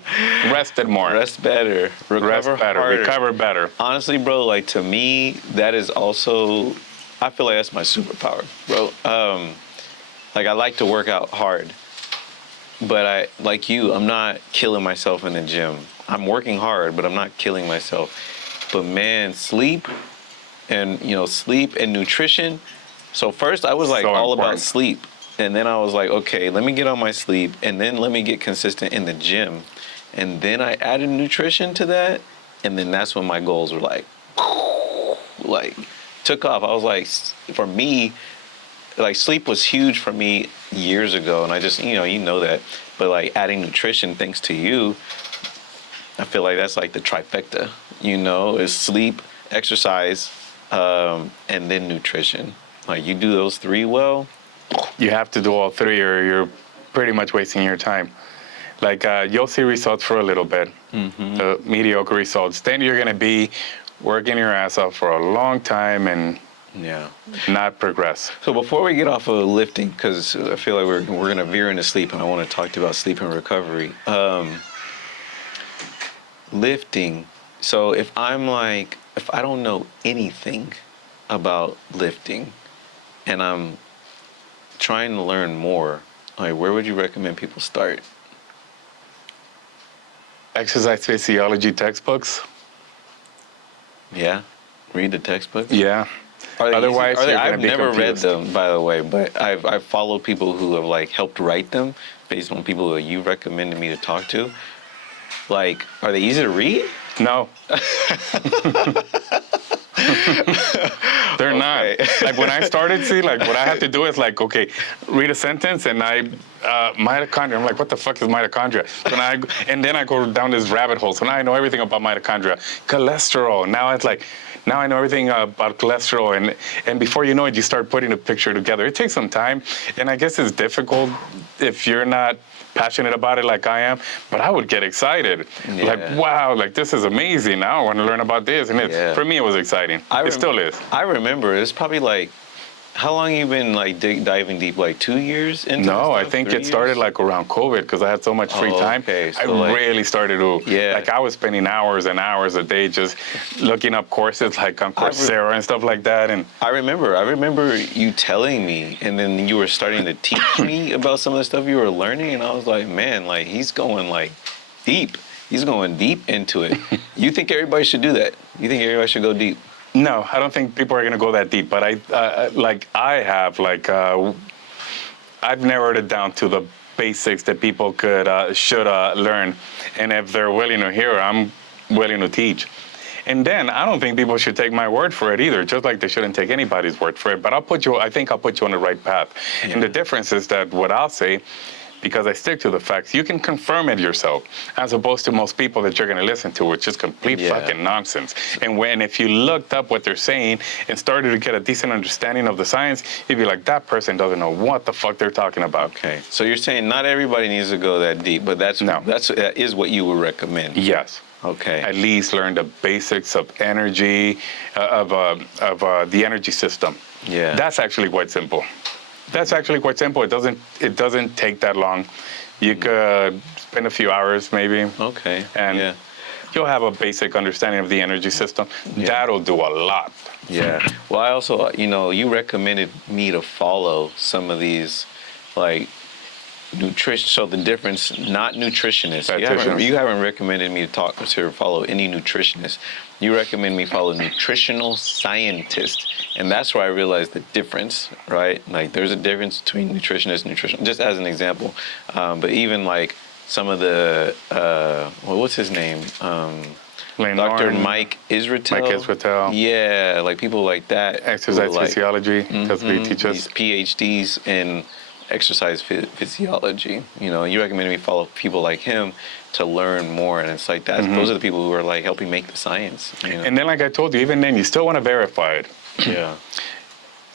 rested more. Rest better. Recover better, harder. recover better. Honestly, bro, like to me, that is also, I feel like that's my superpower, bro. Like I like to work out hard, but like you, I'm not killing myself in the gym. I'm working hard, but I'm not killing myself. But man, sleep and nutrition. So first I was like So all important. about sleep. And then I was like, okay, let me get on my sleep and then let me get consistent in the gym. And then I added nutrition to that. And then that's when my goals were like took off. I was like, for me, like sleep was huge for me years ago. And I just, you know that. But like adding nutrition, thanks to you, I feel like that's like the trifecta, is sleep, exercise, and then nutrition. Like you do those three well. You have to do all three or you're pretty much wasting your time. Like you'll see results for a little bit, mediocre results. Then you're going to be working your ass off for a long time and not progress. So before we get off of lifting, because I feel like we're going to veer into sleep and I want to talk to you about sleep and recovery. Lifting. So if I don't know anything about lifting and I'm trying to learn more, like where would you recommend people start? Exercise physiology textbooks. Yeah, read the textbook. Yeah. Otherwise, you're I've going to be never read confused. them, by the way, but I've followed people who have like helped write them based on people that you recommended me to talk to. Like, are they easy to read? No. They're not. Like when I started, what I had to do is read a sentence and mitochondria. I'm like, what the fuck is mitochondria? And then I go down this rabbit hole. So now I know everything about mitochondria. Cholesterol. Now it's like, Now I know everything about cholesterol, and before you know it, you start putting a picture together. It takes some time, and I guess it's difficult if you're not passionate about it like I am, but I would get excited. Yeah. Like, wow, like this is amazing. Now I want to learn about this. And for me, it was exciting. It still is. I remember it's probably like, how long you been like diving deep? Like 2 years into No, this I stuff? think 3 it started years? like around COVID because I had so much free time. Okay, so I like, really started to, yeah. like I was spending hours and hours a day just looking up courses like on Coursera and stuff like that. And I remember you telling me, and then you were starting to teach me about some of the stuff you were learning, and I was like, man, like he's going like deep. He's going deep into it. You think everybody should do that? You think everybody should go deep? no, I don't think people are going to go that deep, but I've narrowed it down to the basics that people should learn. And if they're willing to hear, I'm willing to teach. And then I don't think people should take my word for it either, just like they shouldn't take anybody's word for it. But I think I'll put you on the right path. Yeah. And the difference is that what I'll say, because I stick to the facts, you can confirm it yourself, as opposed to most people that you're going to listen to, which is complete fucking nonsense. And if you looked up what they're saying and started to get a decent understanding of the science, you'd be like, that person doesn't know what the fuck they're talking about. Okay, so you're saying not everybody needs to go that deep, but that is what you would recommend. Yes. Okay. At least learn the basics of energy, of the energy system. Yeah. That's actually quite simple. It doesn't take that long. You could spend a few hours maybe. Okay. And you'll have a basic understanding of the energy system. Yeah. That'll do a lot. Yeah. Well, I also, you recommended me to follow some of these, like, nutrition. So the difference, not nutritionists. You haven't recommended me to follow any nutritionists. You recommend me follow nutritional scientists, and that's where I realized the difference, right? Like, there's a difference between nutritionist and nutrition. Just as an example, but even like some of the what's his name? Dr. Mike Israetel. Mike Israetel. Yeah, like people like that. Exercise physiology. That's what he teaches. These PhDs in exercise physiology. You recommended me follow people like him to learn more, and it's like that. Those are the people who are like helping make the science. And then, like I told you, even then, you still want to verify it. Yeah.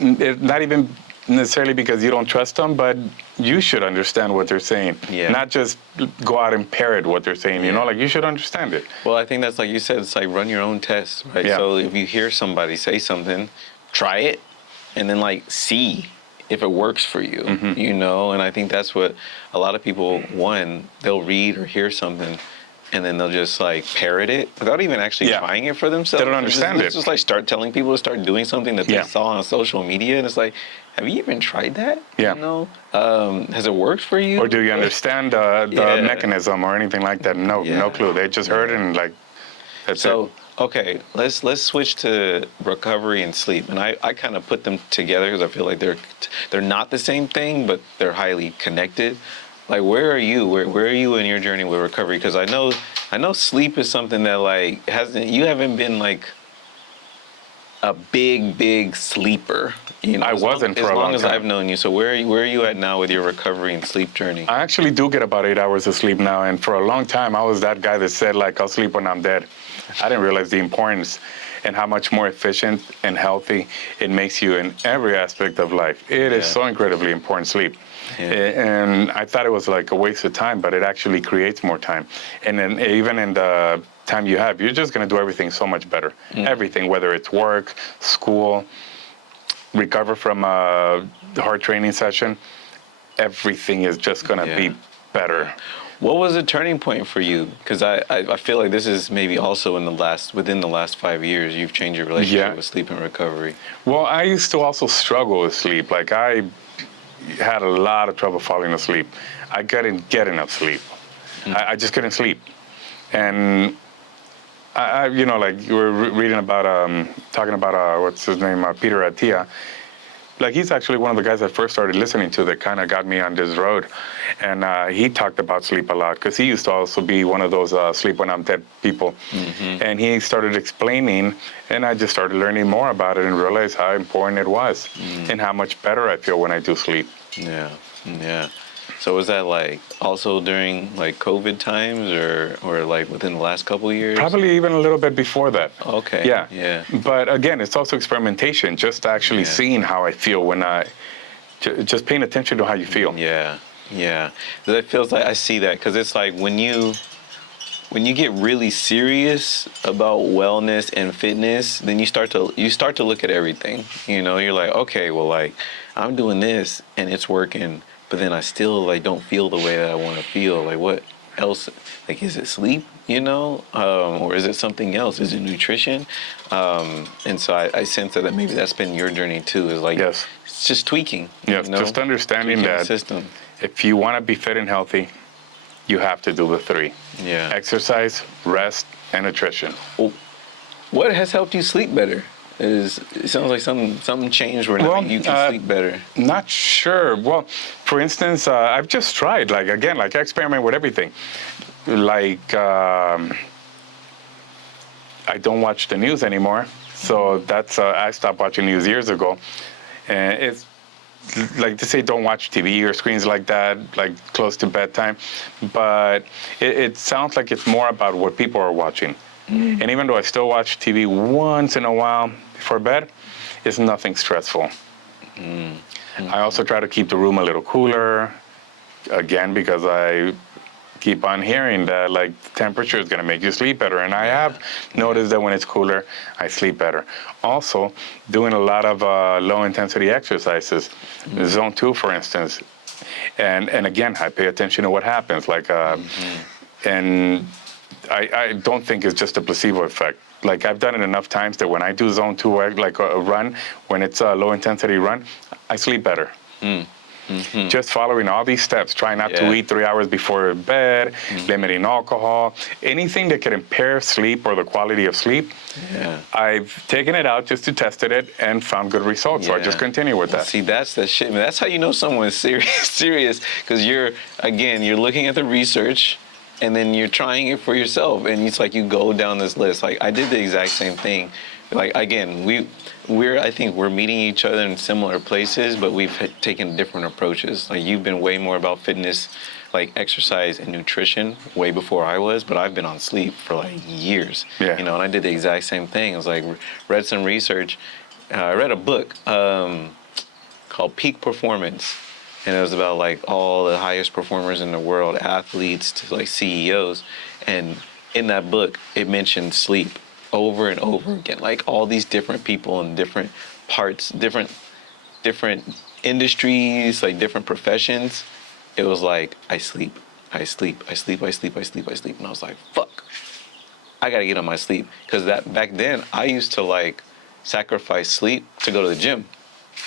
Not even necessarily because you don't trust them, but you should understand what they're saying. Yeah. Not just go out and parrot what they're saying. Like you should understand it. Well, I think that's like you said. It's like run your own tests, right? Yeah. So if you hear somebody say something, try it, and then like see if it works for you, and I think that's what a lot of people, they'll read or hear something, and then they'll just like parrot it without even actually trying it for themselves. They don't understand it. It's just like start telling people to start doing something that they saw on social media, and it's like, have you even tried that? Yeah. Has it worked for you? Or do you understand the mechanism or anything like that? No, no clue. They just heard it and like, that's it. Okay, let's switch to recovery and sleep, and I kind of put them together because I feel like they're not the same thing, but they're highly connected. Like, where are you? Where are you in your journey with recovery? Because I know sleep is something that like you haven't been like a big sleeper. I wasn't for a long time. As long as I've known you. So where are you at now with your recovery and sleep journey? I actually do get about 8 hours of sleep now, and for a long time I was that guy that said like I'll sleep when I'm dead. I didn't realize the importance and how much more efficient and healthy it makes you in every aspect of life. It is so incredibly important, sleep. Yeah. And I thought it was like a waste of time, but it actually creates more time. And then even in the time you have, you're just going to do everything so much better. Everything, whether it's work, school, recover from a hard training session, everything is just going to be better. What was the turning point for you? Because I feel like this is maybe also within the last 5 years, you've changed your relationship with sleep and recovery. Well, I used to also struggle with sleep. Like I had a lot of trouble falling asleep. I couldn't get enough sleep. I just couldn't sleep. And I like you were reading about, talking about, what's his name, Peter Attia. Like he's actually one of the guys I first started listening to that kind of got me on this road. And he talked about sleep a lot because he used to also be one of those sleep when I'm dead people. And he started explaining, and I just started learning more about it and realized how important it was and how much better I feel when I do sleep. Yeah. So was that like also during like COVID times or like within the last couple of years? Probably even a little bit before that. Okay. Yeah. Yeah. But again, it's also experimentation, just actually Yeah. seeing how I feel when just paying attention to how you feel. Yeah. Yeah. That feels like I see that because it's like when you get really serious about wellness and fitness, then you start to look at everything. You know, you're like, okay, well, like I'm doing this and it's working, but then I still like don't feel the way that I want to feel. Like what else? Like, is it sleep? You know, or is it something else? Is it nutrition? And so I sense that maybe that's been your journey too. Is like, Yes. it's just tweaking. Yes, You know? just understanding Tweaking the that system. if you want to be fit and healthy, you have to do the three. Yeah. Exercise, rest, and nutrition. Well, what has helped you sleep better? It sounds like something changed where now Well, you can sleep better. Not sure. Well, for instance, I've just tried, like, again, like I experiment with everything. Like, I don't watch the news anymore. So that's, I stopped watching news years ago. And it's like to say don't watch TV or screens like that, like close to bedtime. But it sounds like it's more about what people are watching. And even though I still watch TV once in a while before bed, it's nothing stressful. I also try to keep the room a little cooler, again, because I keep on hearing that like temperature is going to make you sleep better. And I have noticed that when it's cooler, I sleep better. Also, doing a lot of low intensity exercises, zone 2, for instance. And again, I pay attention to what happens. Like, and I don't think it's just a placebo effect. Like I've done it enough times that when I do zone 2, like a run, when it's a low intensity run, I sleep better. Just following all these steps, trying not to eat 3 hours before bed, limiting alcohol, anything that could impair sleep or the quality of sleep. I've taken it out just to test it and found good results. So I just continue with that. See, that's the shit, man. That's how you know someone's serious, because you're looking at the research, and then you're trying it for yourself, and it's like you go down this list. Like I did the exact same thing. Like again, I think we're meeting each other in similar places, but we've taken different approaches. Like you've been way more about fitness, like exercise and nutrition way before I was, but I've been on sleep for like years. Yeah. You know, and I did the exact same thing. I was like, read some research. I read a book called Peak Performance. And it was about like all the highest performers in the world, athletes to like CEOs. And in that book, it mentioned sleep over and over again, like all these different people in different parts, different industries, like different professions. It was like, I sleep. And I was like, fuck, I gotta get on my sleep. Because that back then, I used to like sacrifice sleep to go to the gym.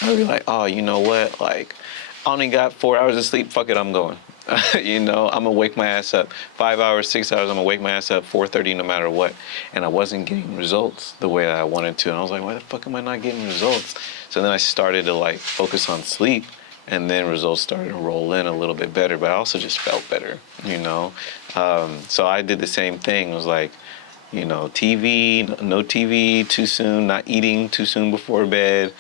I'd be like, oh, you know what? Like, I only got 4 hours of sleep. Fuck it, I'm going. You know, I'm gonna wake my ass up 5 hours, 6 hours. I'm gonna wake my ass up 4:30, no matter what. And I wasn't getting results the way that I wanted to. And I was like, why the fuck am I not getting results? So then I started to like focus on sleep, and then results started to roll in a little bit better. But I also just felt better, you know. So I did the same thing. It was like, you know, no TV too soon, not eating too soon before bed.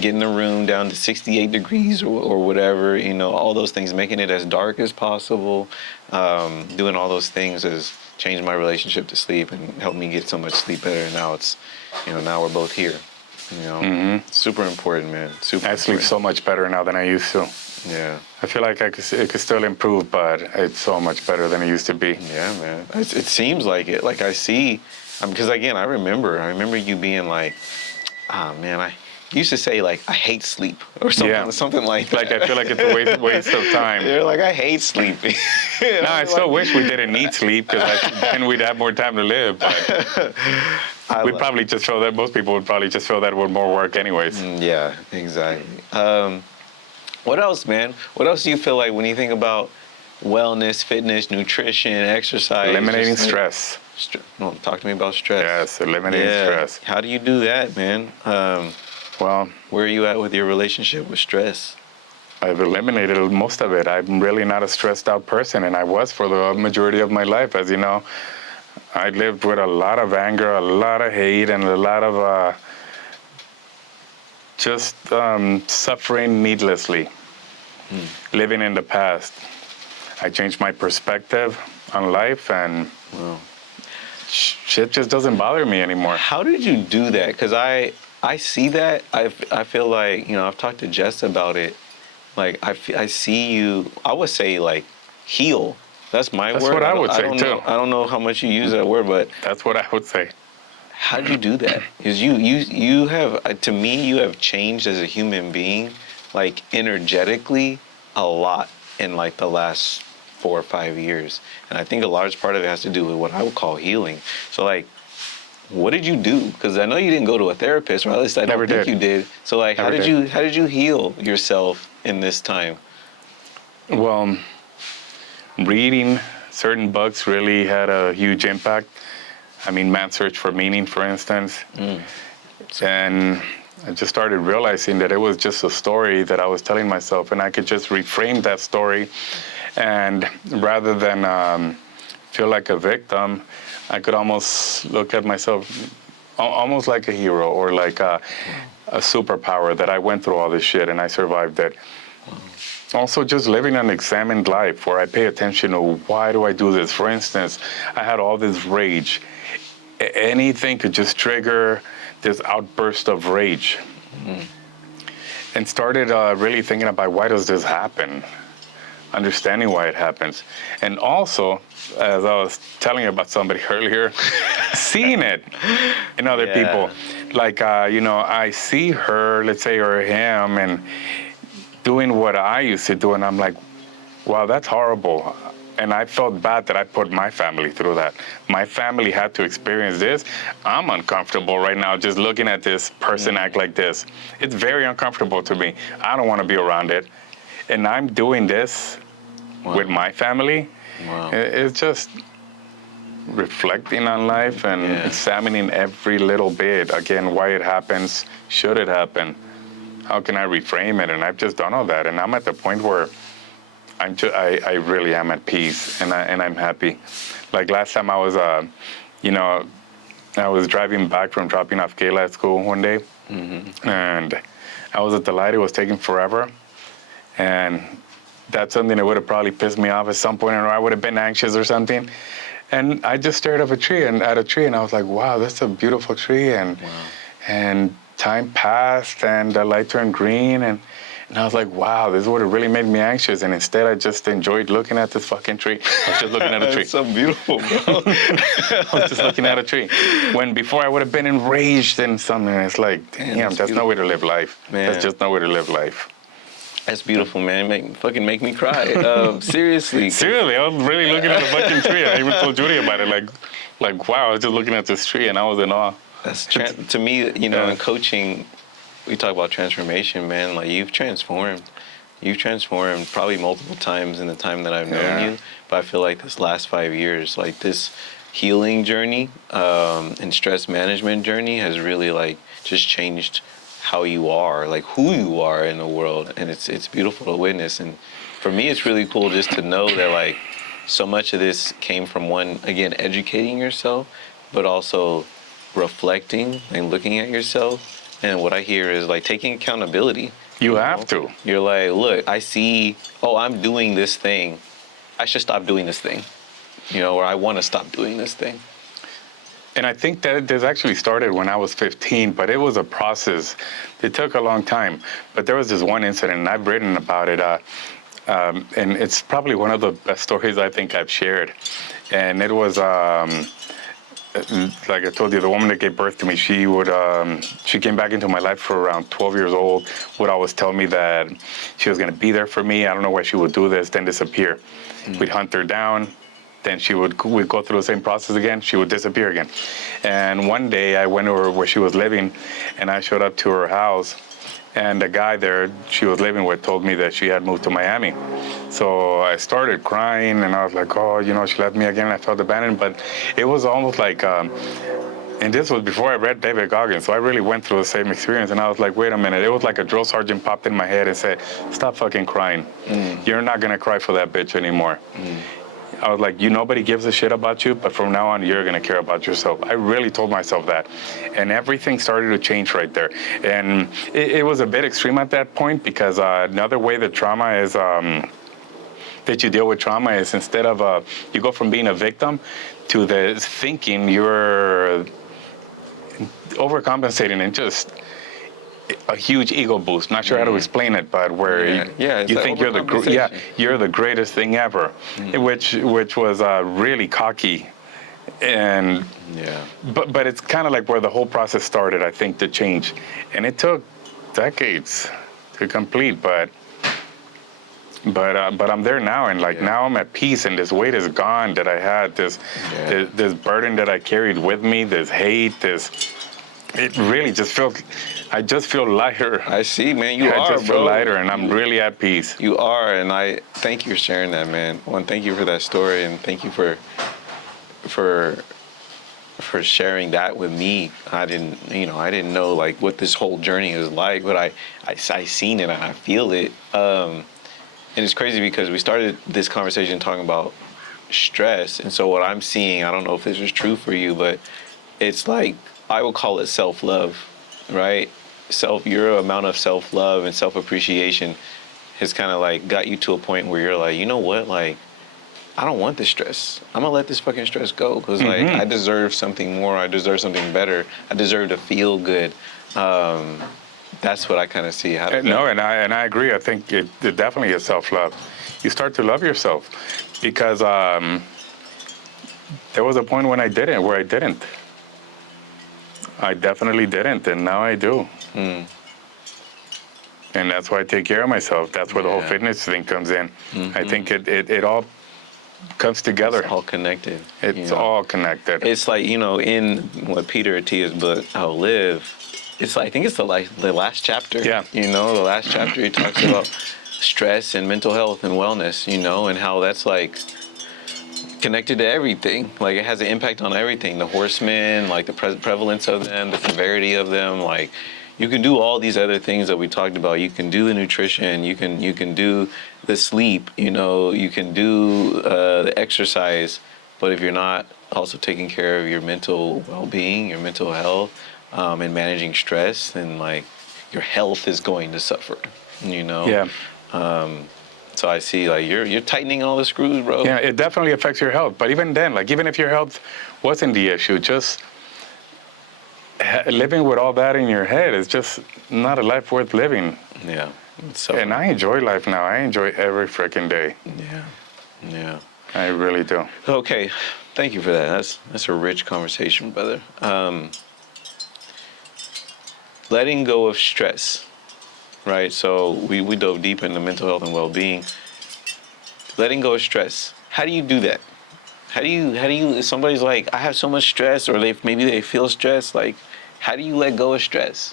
Getting the room down to 68 degrees or whatever, you know, all those things, making it as dark as possible, doing all those things has changed my relationship to sleep and helped me get so much sleep better. And now it's, you know, now we're both here, you know, super important, man. Super. I sleep so much better now than I used to. Yeah. I feel like it could still improve, but it's so much better than it used to be. Yeah, man. It seems like it. Like I see, because again, I remember you being like, man, I used to say like I hate sleep or something like that. Like I feel like it's a waste of time. You're like, I hate sleeping. No, I still wish we didn't need sleep because then we'd have more time to live. But we'd probably just feel that most people would probably just feel that with more work anyways. Yeah, exactly. What else, man? What else do you feel like when you think about wellness, fitness, nutrition, exercise? Eliminating stress. No, talk to me about stress. Yes, eliminating stress. How do you do that, man? Well, where are you at with your relationship with stress? I've eliminated most of it. I'm really not a stressed out person, and I was for the majority of my life. As you know, I lived with a lot of anger, a lot of hate, and a lot of just suffering needlessly. living in the past. I changed my perspective on life, and shit just doesn't bother me anymore. How did you do that? Because I see that. I feel like, I've talked to Jess about it. Like, I see you, I would say, like, heal. That's my That's word. what I would say, too. I don't know how much you use that word, but That's what I would say. how did you do that? Because you have, to me, you have changed as a human being, like, energetically a lot in, like, the last 4 or 5 years. And I think a large part of it has to do with what I would call healing. So, like, what did you do? Because I know you didn't go to a therapist, or at least I don't think you did. So, like, how did you heal yourself in this time? Well, reading certain books really had a huge impact. I mean, Man's Search for Meaning, for instance. And I just started realizing that it was just a story that I was telling myself, and I could just reframe that story. And rather than feel like a victim, I could almost look at myself almost like a hero, or like a superpower, that I went through all this shit and I survived it. Also, just living an examined life where I pay attention to why do I do this. For instance, I had all this rage. Anything could just trigger this outburst of rage. And started really thinking about, why does this happen? Understanding why it happens. And also, as I was telling you about somebody earlier, seeing it in other people. Like, I see her, let's say, or him, and doing what I used to do, and I'm like, wow, that's horrible. And I felt bad that I put my family through that. My family had to experience this. I'm uncomfortable right now just looking at this person act like this. It's very uncomfortable to me. I don't want to be around it. And I'm doing this with my family. It's just reflecting on life and examining every little bit. Again, why it happens, should it happen? How can I reframe it? And I've just done all that. And I'm at the point where I really am at peace, and I'm happy. Like last time I was, I was driving back from dropping off Kayla at school one day, and I was at the light. It was taking forever, and that's something that would have probably pissed me off at some point, or I would have been anxious or something. And I just stared at a tree, and I was like, wow, that's a beautiful tree. And time passed, and the light turned green, and I was like, wow, this would have really made me anxious. And instead, I just enjoyed looking at this fucking tree. I was just looking at a tree. It's so beautiful, bro. I was just looking at a tree. When before I would have been enraged in something. It's like, damn, that's no way to live life. Man. That's just no way to live life. That's beautiful, man. Make me cry. Seriously. Seriously, I was really looking at the fucking tree. I even told Judy about it. Like, wow, I was just looking at this tree, and I was in awe. That's to me, in coaching, we talk about transformation, man. Like, you've transformed. You've transformed probably multiple times in the time that I've known you. But I feel like this last 5 years, like this healing journey and stress management journey has really like just changed how you are, like who you are in the world. And it's beautiful to witness. And for me, it's really cool just to know that like so much of this came from one, again, educating yourself, but also reflecting and looking at yourself. And what I hear is like taking accountability. You have to. You're like, look, I see, I'm doing this thing. I should stop doing this thing, or I want to stop doing this thing. And I think that this actually started when I was 15, but it was a process. It took a long time. But there was this one incident, and I've written about it, and it's probably one of the best stories I think I've shared. And it was, like I told you, the woman that gave birth to me, she came back into my life for around 12 years old, would always tell me that she was going to be there for me. I don't know why she would do this, then disappear. We'd hunt her down. Then we'd go through the same process again. She would disappear again. And one day I went over where she was living, and I showed up to her house, and the guy there she was living with told me that she had moved to Miami. So I started crying, and I was like, she left me again. I felt abandoned, but it was almost like, and this was before I read David Goggins, so I really went through the same experience, and I was like, wait a minute. It was like a drill sergeant popped in my head and said, stop fucking crying. You're not gonna cry for that bitch anymore. I was like, nobody gives a shit about you, but from now on, you're going to care about yourself. I really told myself that. And everything started to change right there. And it was a bit extreme at that point because another way that trauma is, that you deal with trauma is instead of, you go from being a victim to the thinking you're overcompensating and just a huge ego boost. Not sure how to explain it, but where it's you like think you're you're the greatest thing ever, which was really cocky, and but it's kind of like where the whole process started. I think to change, and it took decades to complete, but I'm there now, and now I'm at peace, and this weight is gone that I had, this burden that I carried with me, this hate, it really just feels, I just feel lighter. I see, man. I just feel lighter, and I'm really at peace. You are, and I thank you for sharing that, man. One, thank you for that story, and thank you for sharing that with me. I didn't know like what this whole journey is like, but I seen it and I feel it. And it's crazy because we started this conversation talking about stress, and so what I'm seeing, I don't know if this is true for you, but it's like I would call it self-love, right? Your amount of self-love and self-appreciation has kind of like got you to a point where you're like, you know what, like I don't want this stress. I'm gonna let this fucking stress go because like I deserve something more. I deserve something better. I deserve to feel good. That's what I kind of see. And I agree. I think it definitely is self-love. You start to love yourself because there was a point when I didn't. I definitely didn't, and now I do. And that's why I take care of myself. That's where the whole fitness thing comes in. I think it all comes together. It's all connected. It's all connected. It's like, in what Peter Attia's book, How to Live, it's like, I think it's the last chapter. Yeah. The last chapter he talks about stress and mental health and wellness, and how that's like connected to everything. Like it has an impact on everything. The horsemen, like the prevalence of them, the severity of them. Like you can do all these other things that we talked about. You can do the nutrition. You can do the sleep. You can do the exercise. But if you're not also taking care of your mental well-being, your mental health, and managing stress, then like your health is going to suffer. Yeah. So I see, like you're tightening all the screws, bro. Yeah, it definitely affects your health. But even then, like even if your health wasn't the issue, just living with all that in your head is just not a life worth living. Yeah. And I enjoy life now. I enjoy every freaking day. Yeah. I really do. Okay, thank you for that. That's a rich conversation, brother. Letting go of stress. Right, so we dove deep into mental health and well-being. Letting go of stress. How do you do that? How do you? If somebody's like, I have so much stress, or maybe they feel stressed. Like, how do you let go of stress?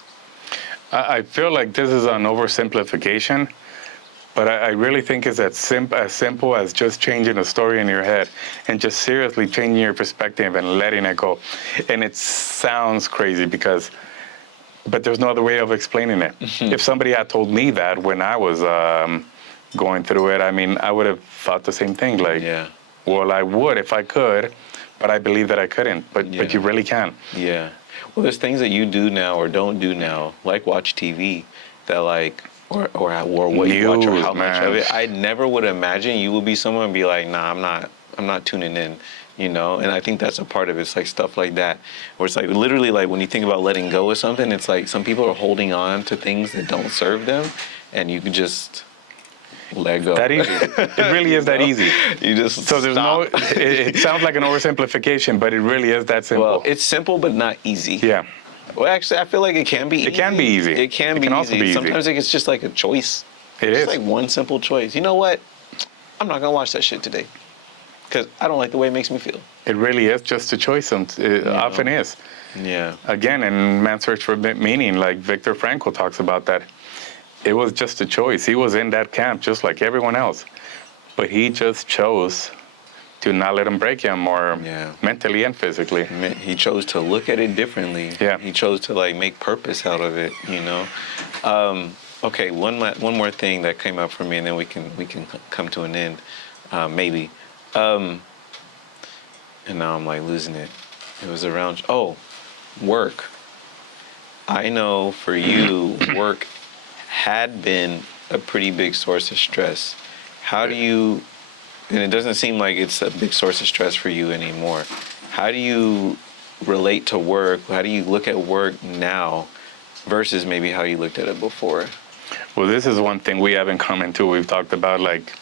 I feel like this is an oversimplification, but I really think it's as simple as just changing a story in your head and just seriously changing your perspective and letting it go. And it sounds crazy but there's no other way of explaining it. If somebody had told me that when I was going through it, I would have thought the same thing. Like, well, I would if I could, but I believe that I couldn't. But you really can. Yeah. Well, there's things that you do now or don't do now, like watch TV, that like, or what you watch or how much of it. I never would imagine you would be someone and be like, nah, I'm not tuning in. And I think that's a part of it. It's like stuff like that, where it's like literally like when you think about letting go of something, it's like some people are holding on to things that don't serve them, and you can just let go. That easy. It really is that easy. You just so there's stop. It sounds like an oversimplification, but it really is that simple. Well, it's simple but not easy. Yeah. Well, actually, I feel like it can be easy. It can be easy. It can also be easy. Sometimes it's just like a choice. It's like one simple choice. You know what? I'm not gonna watch that shit today because I don't like the way it makes me feel. It really is just a choice. It often is. Yeah. Again, in Man's Search for Meaning, like Viktor Frankl talks about that, it was just a choice. He was in that camp just like everyone else, but he just chose to not let him break him, or mentally and physically. He chose to look at it differently. Yeah. He chose to like make purpose out of it. Okay, one more thing that came up for me, and then we can come to an end, maybe. And now I'm like losing it. It was around, work. I know for you, work had been a pretty big source of stress. How do you, and it doesn't seem like it's a big source of stress for you anymore. How do you relate to work? How do you look at work now versus maybe how you looked at it before? Well, this is one thing we have in common too. We've talked about, like,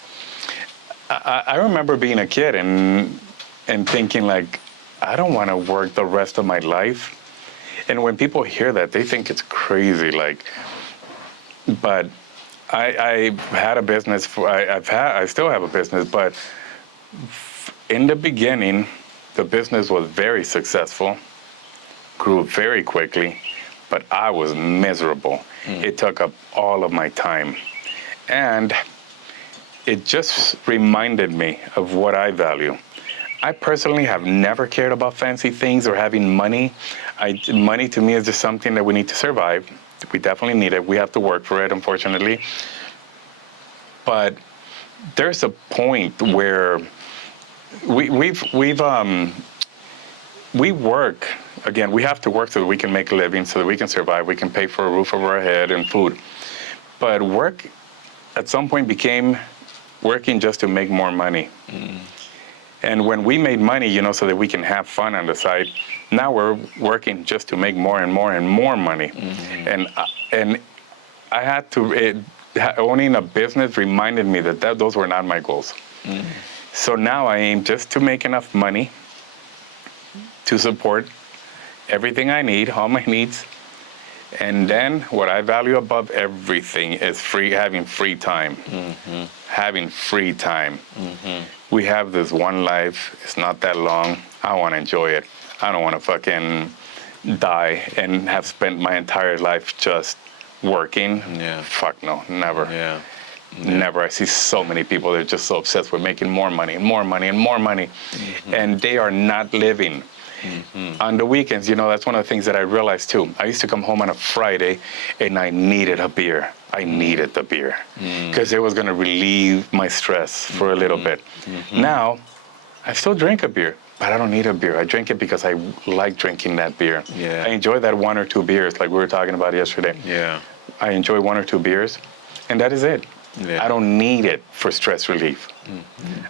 I remember being a kid and thinking, like, I don't want to work the rest of my life. And when people hear that, they think it's crazy. Like, but I had a business. I still have a business, but in the beginning, the business was very successful, grew very quickly, but I was miserable. It took up all of my time. And it just reminded me of what I value. I personally have never cared about fancy things or having money. Money to me is just something that we need to survive. We definitely need it. We have to work for it, unfortunately. But there's a point where we work. Again, we have to work so that we can make a living, so that we can survive. We can pay for a roof over our head and food. But work at some point became working just to make more money. And when we made money, so that we can have fun on the side, now we're working just to make more and more and more money. And I had to, owning a business reminded me that those were not my goals. So now I aim just to make enough money to support everything I need, all my needs. And then what I value above everything is having free time. Having free time. We have this one life. It's not that long. I want to enjoy it. I don't want to fucking die and have spent my entire life just working. Fuck no, never. Never. I see so many people that are just so obsessed with making more money and more money and more money. And they are not living. On the weekends, that's one of the things that I realized too. I used to come home on a Friday and I needed a beer. I needed the beer because it was going to relieve my stress for a little bit. Now, I still drink a beer, but I don't need a beer. I drink it because I like drinking that beer. I enjoy that one or two beers like we were talking about yesterday. I enjoy one or two beers, and that is it. I don't need it for stress relief.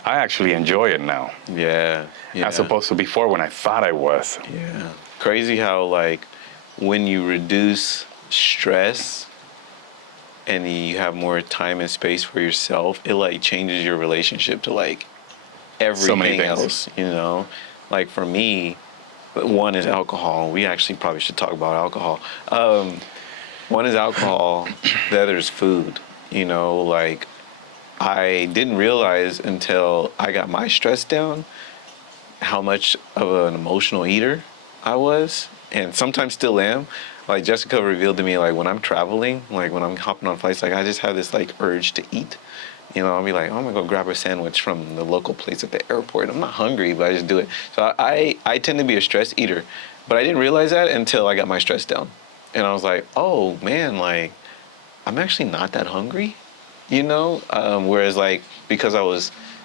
I actually enjoy it now. As opposed to before when I thought I was. Crazy how, like, when you reduce stress and you have more time and space for yourself, it, like, changes your relationship to, like, everything else, Like, for me, one is alcohol. We actually probably should talk about alcohol. One is alcohol, the other is food. Like, I didn't realize until I got my stress down how much of an emotional eater I was, and sometimes still am. Like, Jessica revealed to me, like, when I'm traveling, like, when I'm hopping on flights, like, I just have this, like, urge to eat. I'll be like, oh, I'm gonna go grab a sandwich from the local place at the airport. I'm not hungry, but I just do it. So I tend to be a stress eater, but I didn't realize that until I got my stress down. And I was like, oh, man, like, I'm actually not that hungry, Whereas, like, because I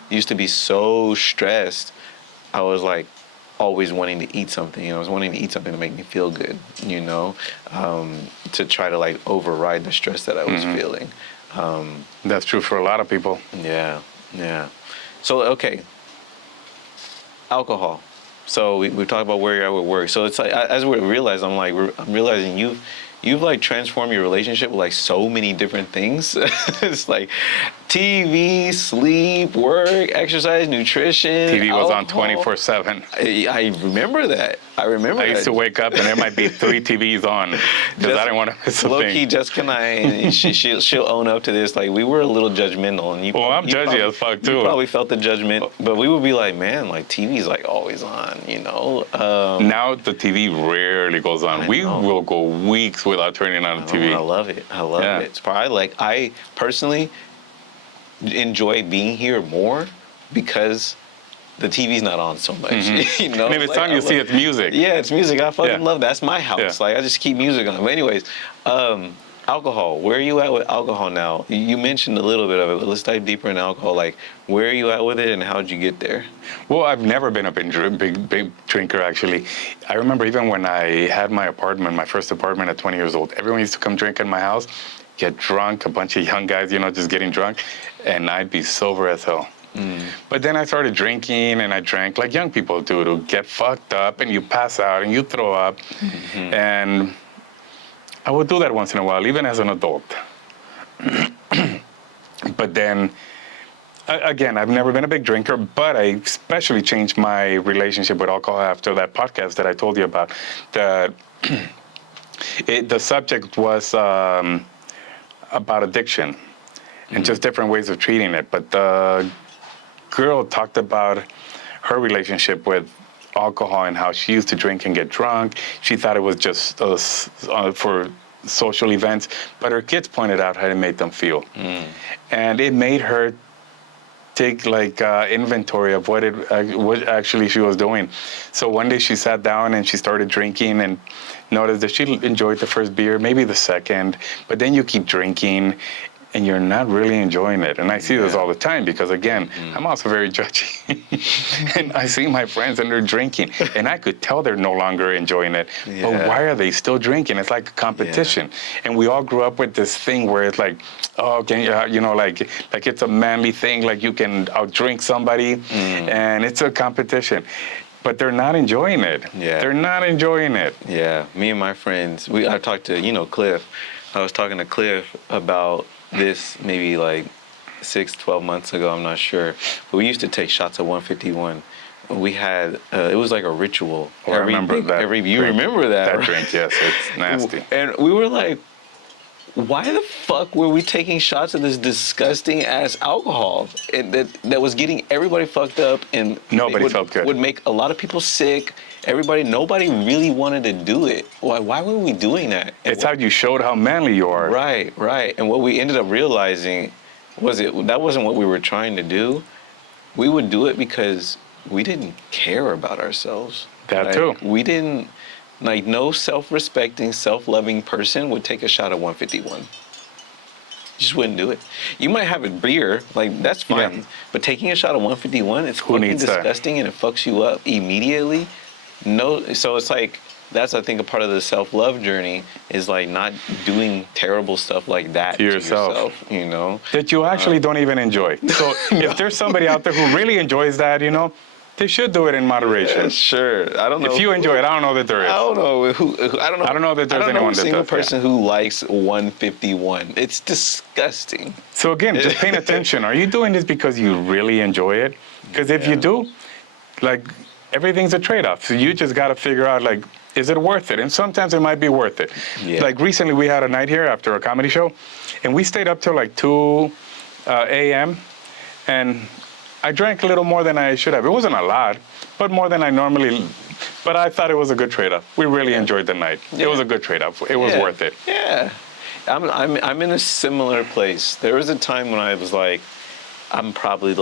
used to be so stressed, I was, like, always wanting to eat something. I was wanting to eat something to make me feel good, to try to, like, override the stress that I was feeling. That's true for a lot of people. So, okay, alcohol. So we talked about where you're at with work. So it's like, as we realize, I'm realizing you've like transformed your relationship with, like, so many different things. It's like TV, sleep, work, exercise, nutrition. TV was alcohol. on 24/7. I remember that. I used to wake up and there might be 3 TVs on because I didn't want to miss a low thing. Key, Jessica and I, she'll own up to this. Like, we were a little judgmental, and I'm judgy as fuck too. You probably felt the judgment, but we would be like, man, like, TV's, like, always on, Now the TV rarely goes on. We will go weeks without turning on the TV. I love it. It. It's probably, like, I personally enjoy being here more because the TV's not on so much. And if it's like, on, you see it's music. Yeah, it's music. I fucking love that. That's my house. Like, I just keep music on. But anyways, Alcohol. Where are you at with alcohol now? You mentioned a little bit of it, but let's dive deeper into alcohol. Like, where are you at with it, and how'd you get there? Well, I've never been a big drinker, actually. I remember even when I had my apartment, my first apartment at 20 years old, everyone used to come drink in my house, get drunk, a bunch of young guys, just getting drunk, and I'd be sober as hell. But then I started drinking, and I drank like young people do, to get fucked up, and you pass out, and you throw up, and I would do that once in a while, even as an adult. But then, again, I've never been a big drinker, but I especially changed my relationship with alcohol after that podcast that I told you about. The subject was about addiction and just different ways of treating it. But the girl talked about her relationship with alcohol and how she used to drink and get drunk. She thought it was just for social events, but her kids pointed out how it made them feel. And it made her take inventory of what actually she was doing. So one day she sat down and she started drinking and noticed that she enjoyed the first beer, maybe the second, but then you keep drinking and you're not really enjoying it. And I see this all the time because, again, I'm also very judgy. And I see my friends and they're drinking, and I could tell they're no longer enjoying it. Yeah. But why are they still drinking? It's like a competition. Yeah. And we all grew up with this thing where it's like, oh, can you, like it's a manly thing, like you can outdrink somebody, and it's a competition. But they're not enjoying it. Yeah. They're not enjoying it. Yeah. Me and my friends, I talked to, Cliff. I was talking to Cliff about this maybe like 12 months ago, I'm not sure. But we used to take shots of 151. We had, it was like a ritual. Oh, I remember that. You remember that, That right? drink, yes, it's nasty. And we were like, why the fuck were we taking shots of this disgusting ass alcohol that was getting everybody fucked up and nobody felt good. Would make a lot of people sick. Nobody really wanted to do it. Why were we doing that? It's how you showed how manly you are. Right. And what we ended up realizing that wasn't what we were trying to do. We would do it because we didn't care about ourselves. That too. We didn't, no self-respecting, self-loving person would take a shot of 151. You just wouldn't do it. You might have a beer, that's fine. Yeah. But taking a shot of 151, it's fucking disgusting and it fucks you up immediately. No, so it's that's, I think, a part of the self-love journey is not doing terrible stuff like that to yourself, That you actually don't even enjoy. So if there's somebody out there who really enjoys that, they should do it in moderation. Yeah, sure. I don't know. If you enjoy it, I don't know that there is. I don't know. I don't know. I don't know that there's anyone that does. I don't know a single person who likes 151. It's disgusting. So again, just paying attention. Are you doing this because you really enjoy it? Because if you do, everything's a trade-off. So you just got to figure out, is it worth it? And sometimes it might be worth it. Yeah. Recently we had a night here after a comedy show, and we stayed up till 2 a.m. and I drank a little more than I should have. It wasn't a lot, but more than I normally. But I thought it was a good trade-off. We really enjoyed the night. Yeah. It was a good trade-off. It was worth it. Yeah, I'm in a similar place. There was a time when I was I'm probably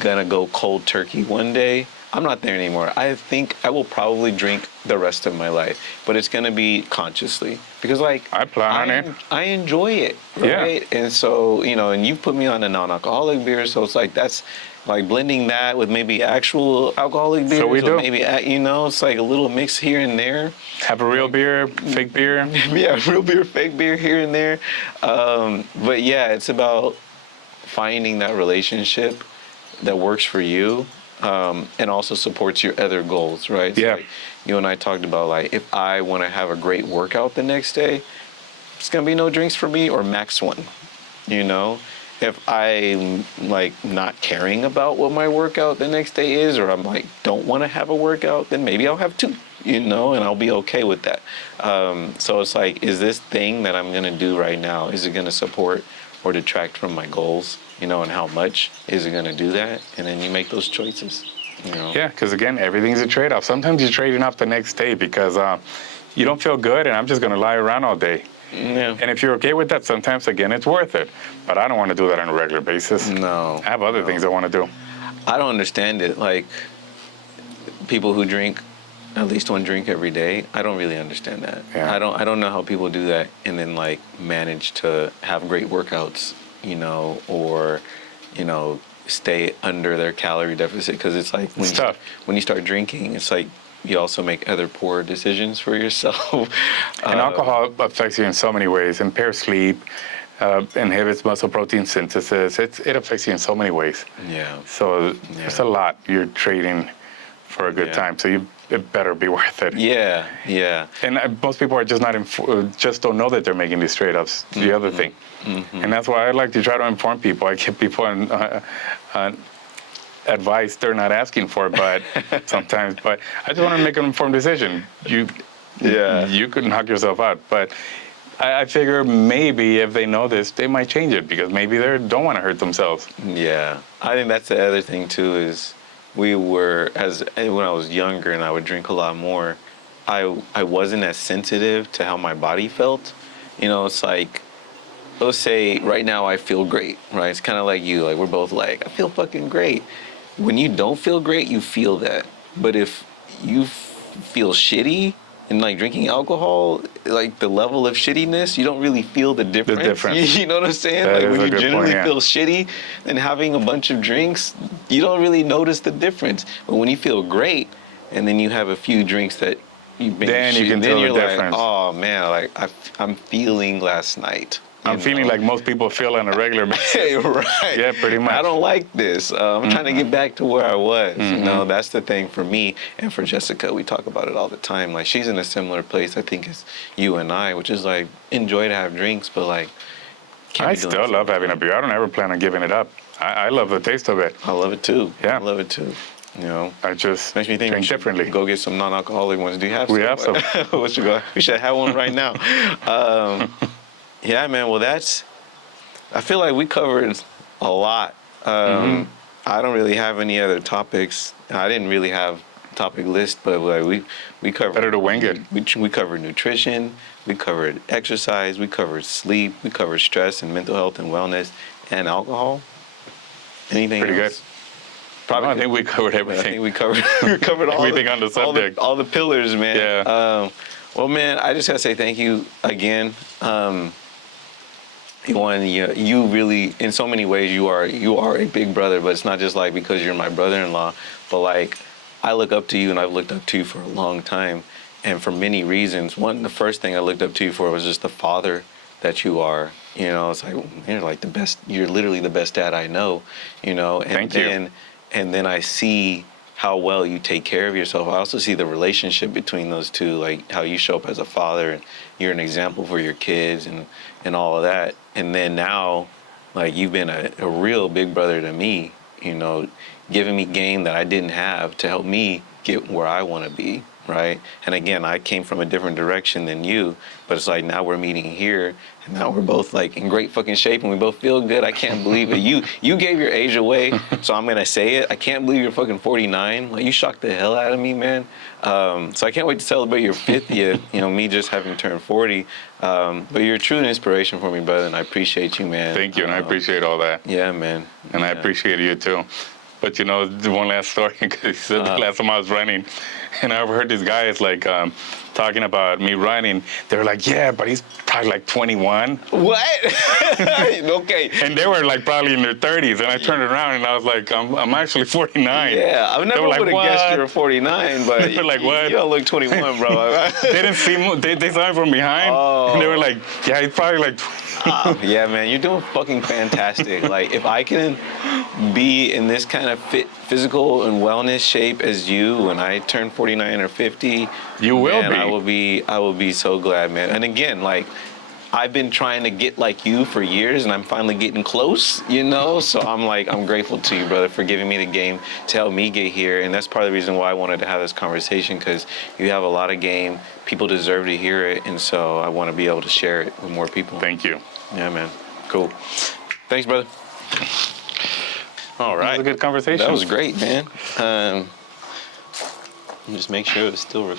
gonna go cold turkey one day. I'm not there anymore. I think I will probably drink the rest of my life, but it's gonna be consciously because I plan on it. I enjoy it, right? Yeah. And so and you put me on a non-alcoholic beer, so it's that's blending that with maybe actual alcoholic beers. So we do. Maybe it's a little mix here and there. Have a real beer, fake beer. Yeah, real beer, fake beer here and there. But yeah, it's about finding that relationship that works for you. And also supports your other goals, right? Yeah. So you and I talked about if I want to have a great workout the next day, it's gonna be no drinks for me or max one. If I'm not caring about what my workout the next day is, or I'm don't want to have a workout, then maybe I'll have 2. And I'll be okay with that. So it's is this thing that I'm gonna do right now, is it gonna support or detract from my goals? And how much is it going to do that? And then you make those choices. Yeah, because again, everything's a trade-off. Sometimes you're trading off the next day because you don't feel good, and I'm just going to lie around all day. Yeah. And if you're okay with that, sometimes, again, it's worth it. But I don't want to do that on a regular basis. No. I have other things I want to do. I don't understand it. People who drink at least one drink every day. I don't really understand that. Yeah. I don't know how people do that and then like manage to have great workouts, or stay under their calorie deficit, because it's like It's tough. when you start drinking, it's like you also make other poor decisions for yourself. And alcohol affects you in so many ways. Impairs sleep, inhibits muscle protein synthesis. It affects you in so many ways. Yeah. So there's a lot you're trading for a good Yeah. time. So it better be worth it. Yeah. Yeah. And most people are just not just don't know that they're making these trade-offs. The other thing, and that's why I like to try to inform people. I give people on advice they're not asking for, but sometimes. But I just want to make an informed decision. You could knock yourself out, but I figure maybe if they know this, they might change it, because maybe they don't want to hurt themselves. Yeah, I think that's the other thing too. Is when I was younger and I would drink a lot more, I wasn't as sensitive to how my body felt. It's like, let's say right now I feel great, right? It's kind of like you, like we're both like, I feel fucking great. When you don't feel great, you feel that. But if you feel shitty and like drinking alcohol, like the level of shittiness, you don't really feel the difference. You know what I'm saying? That like is when a you good generally point, yeah. feel shitty and having a bunch of drinks, you don't really notice the difference. But when you feel great and then you have a few drinks that you make Then you shit, can then tell the you're like, difference. oh man, like I'm feeling last night. I'm feeling like most people feel on a regular basis. Hey, right. Yeah, pretty much. I don't like this. I'm trying to get back to where I was. That's the thing for me and for Jessica. We talk about it all the time. Like, she's in a similar place, I think, as you and I, which is like, enjoy to have drinks, but like, I still love having a beer. I don't ever plan on giving it up. I love the taste of it. I love it too. Yeah. I love it too. I just Makes me think drink we should differently. go get some non-alcoholic ones. Do you have We some? have some. We should have one right now. Yeah, man. Well, I feel like we covered a lot. I don't really have any other topics. I didn't really have a topic list, but like we covered. Better to wing it. We covered nutrition. We covered exercise. We covered sleep. We covered stress and mental health and wellness and alcohol. Anything Pretty else? good. Probably. No, I think we covered I everything. think we covered all Everything on the subject. all the pillars, man. Yeah. Well, man, I just gotta say thank you again. You really, in so many ways, you are a big brother, but it's not just like because you're my brother-in-law, but like I look up to you, and I've looked up to you for a long time, and for many reasons. The first thing I looked up to you for was just the father that you are. It's like, you're like the best. You're literally the best dad I know. And Thank you. And then I see how well you take care of yourself. I also see the relationship between those two, like how you show up as a father, and you're an example for your kids and all of that. And then now, like, you've been a real big brother to me, giving me game that I didn't have to help me get where I want to be, right? And again, I came from a different direction than you, but it's like now we're meeting here, and now we're both like in great fucking shape, and we both feel good. I can't believe it. You gave your age away, so I'm gonna say it. I can't believe you're fucking 49. Like, you shocked the hell out of me, man. So I can't wait to celebrate your 50th. Me just having turned 40. But you're a true inspiration for me, brother, and I appreciate you, man. Thank you, and I appreciate all that. Yeah, man. And I appreciate you too. But the one last story, because he said the last time I was running, and I overheard these guys like talking about me running. They were like, yeah, but he's probably like 21. What? Okay. And they were like probably in their 30s, and I turned around and I was like, I'm actually 49. Yeah, I never would have guessed you were 49, but They were like, what? You don't look 21, bro. They didn't see me. They saw him from behind, and they were like, yeah, he's probably like 20. Yeah, man, you're doing fucking fantastic. Like, if I can be in this kind of fit, physical and wellness shape as you when I turn 49 or 50, You will man, be. I will be so glad, man. And again, like, I've been trying to get like you for years, and I'm finally getting close, So I'm grateful to you, brother, for giving me the game to help me get here. And that's part of the reason why I wanted to have this conversation, because you have a lot of game. People deserve to hear it, and so I want to be able to share it with more people. Thank you. Yeah, man. Cool. Thanks, brother. All right. That was a good conversation. That was great, man. Just make sure it's still recording.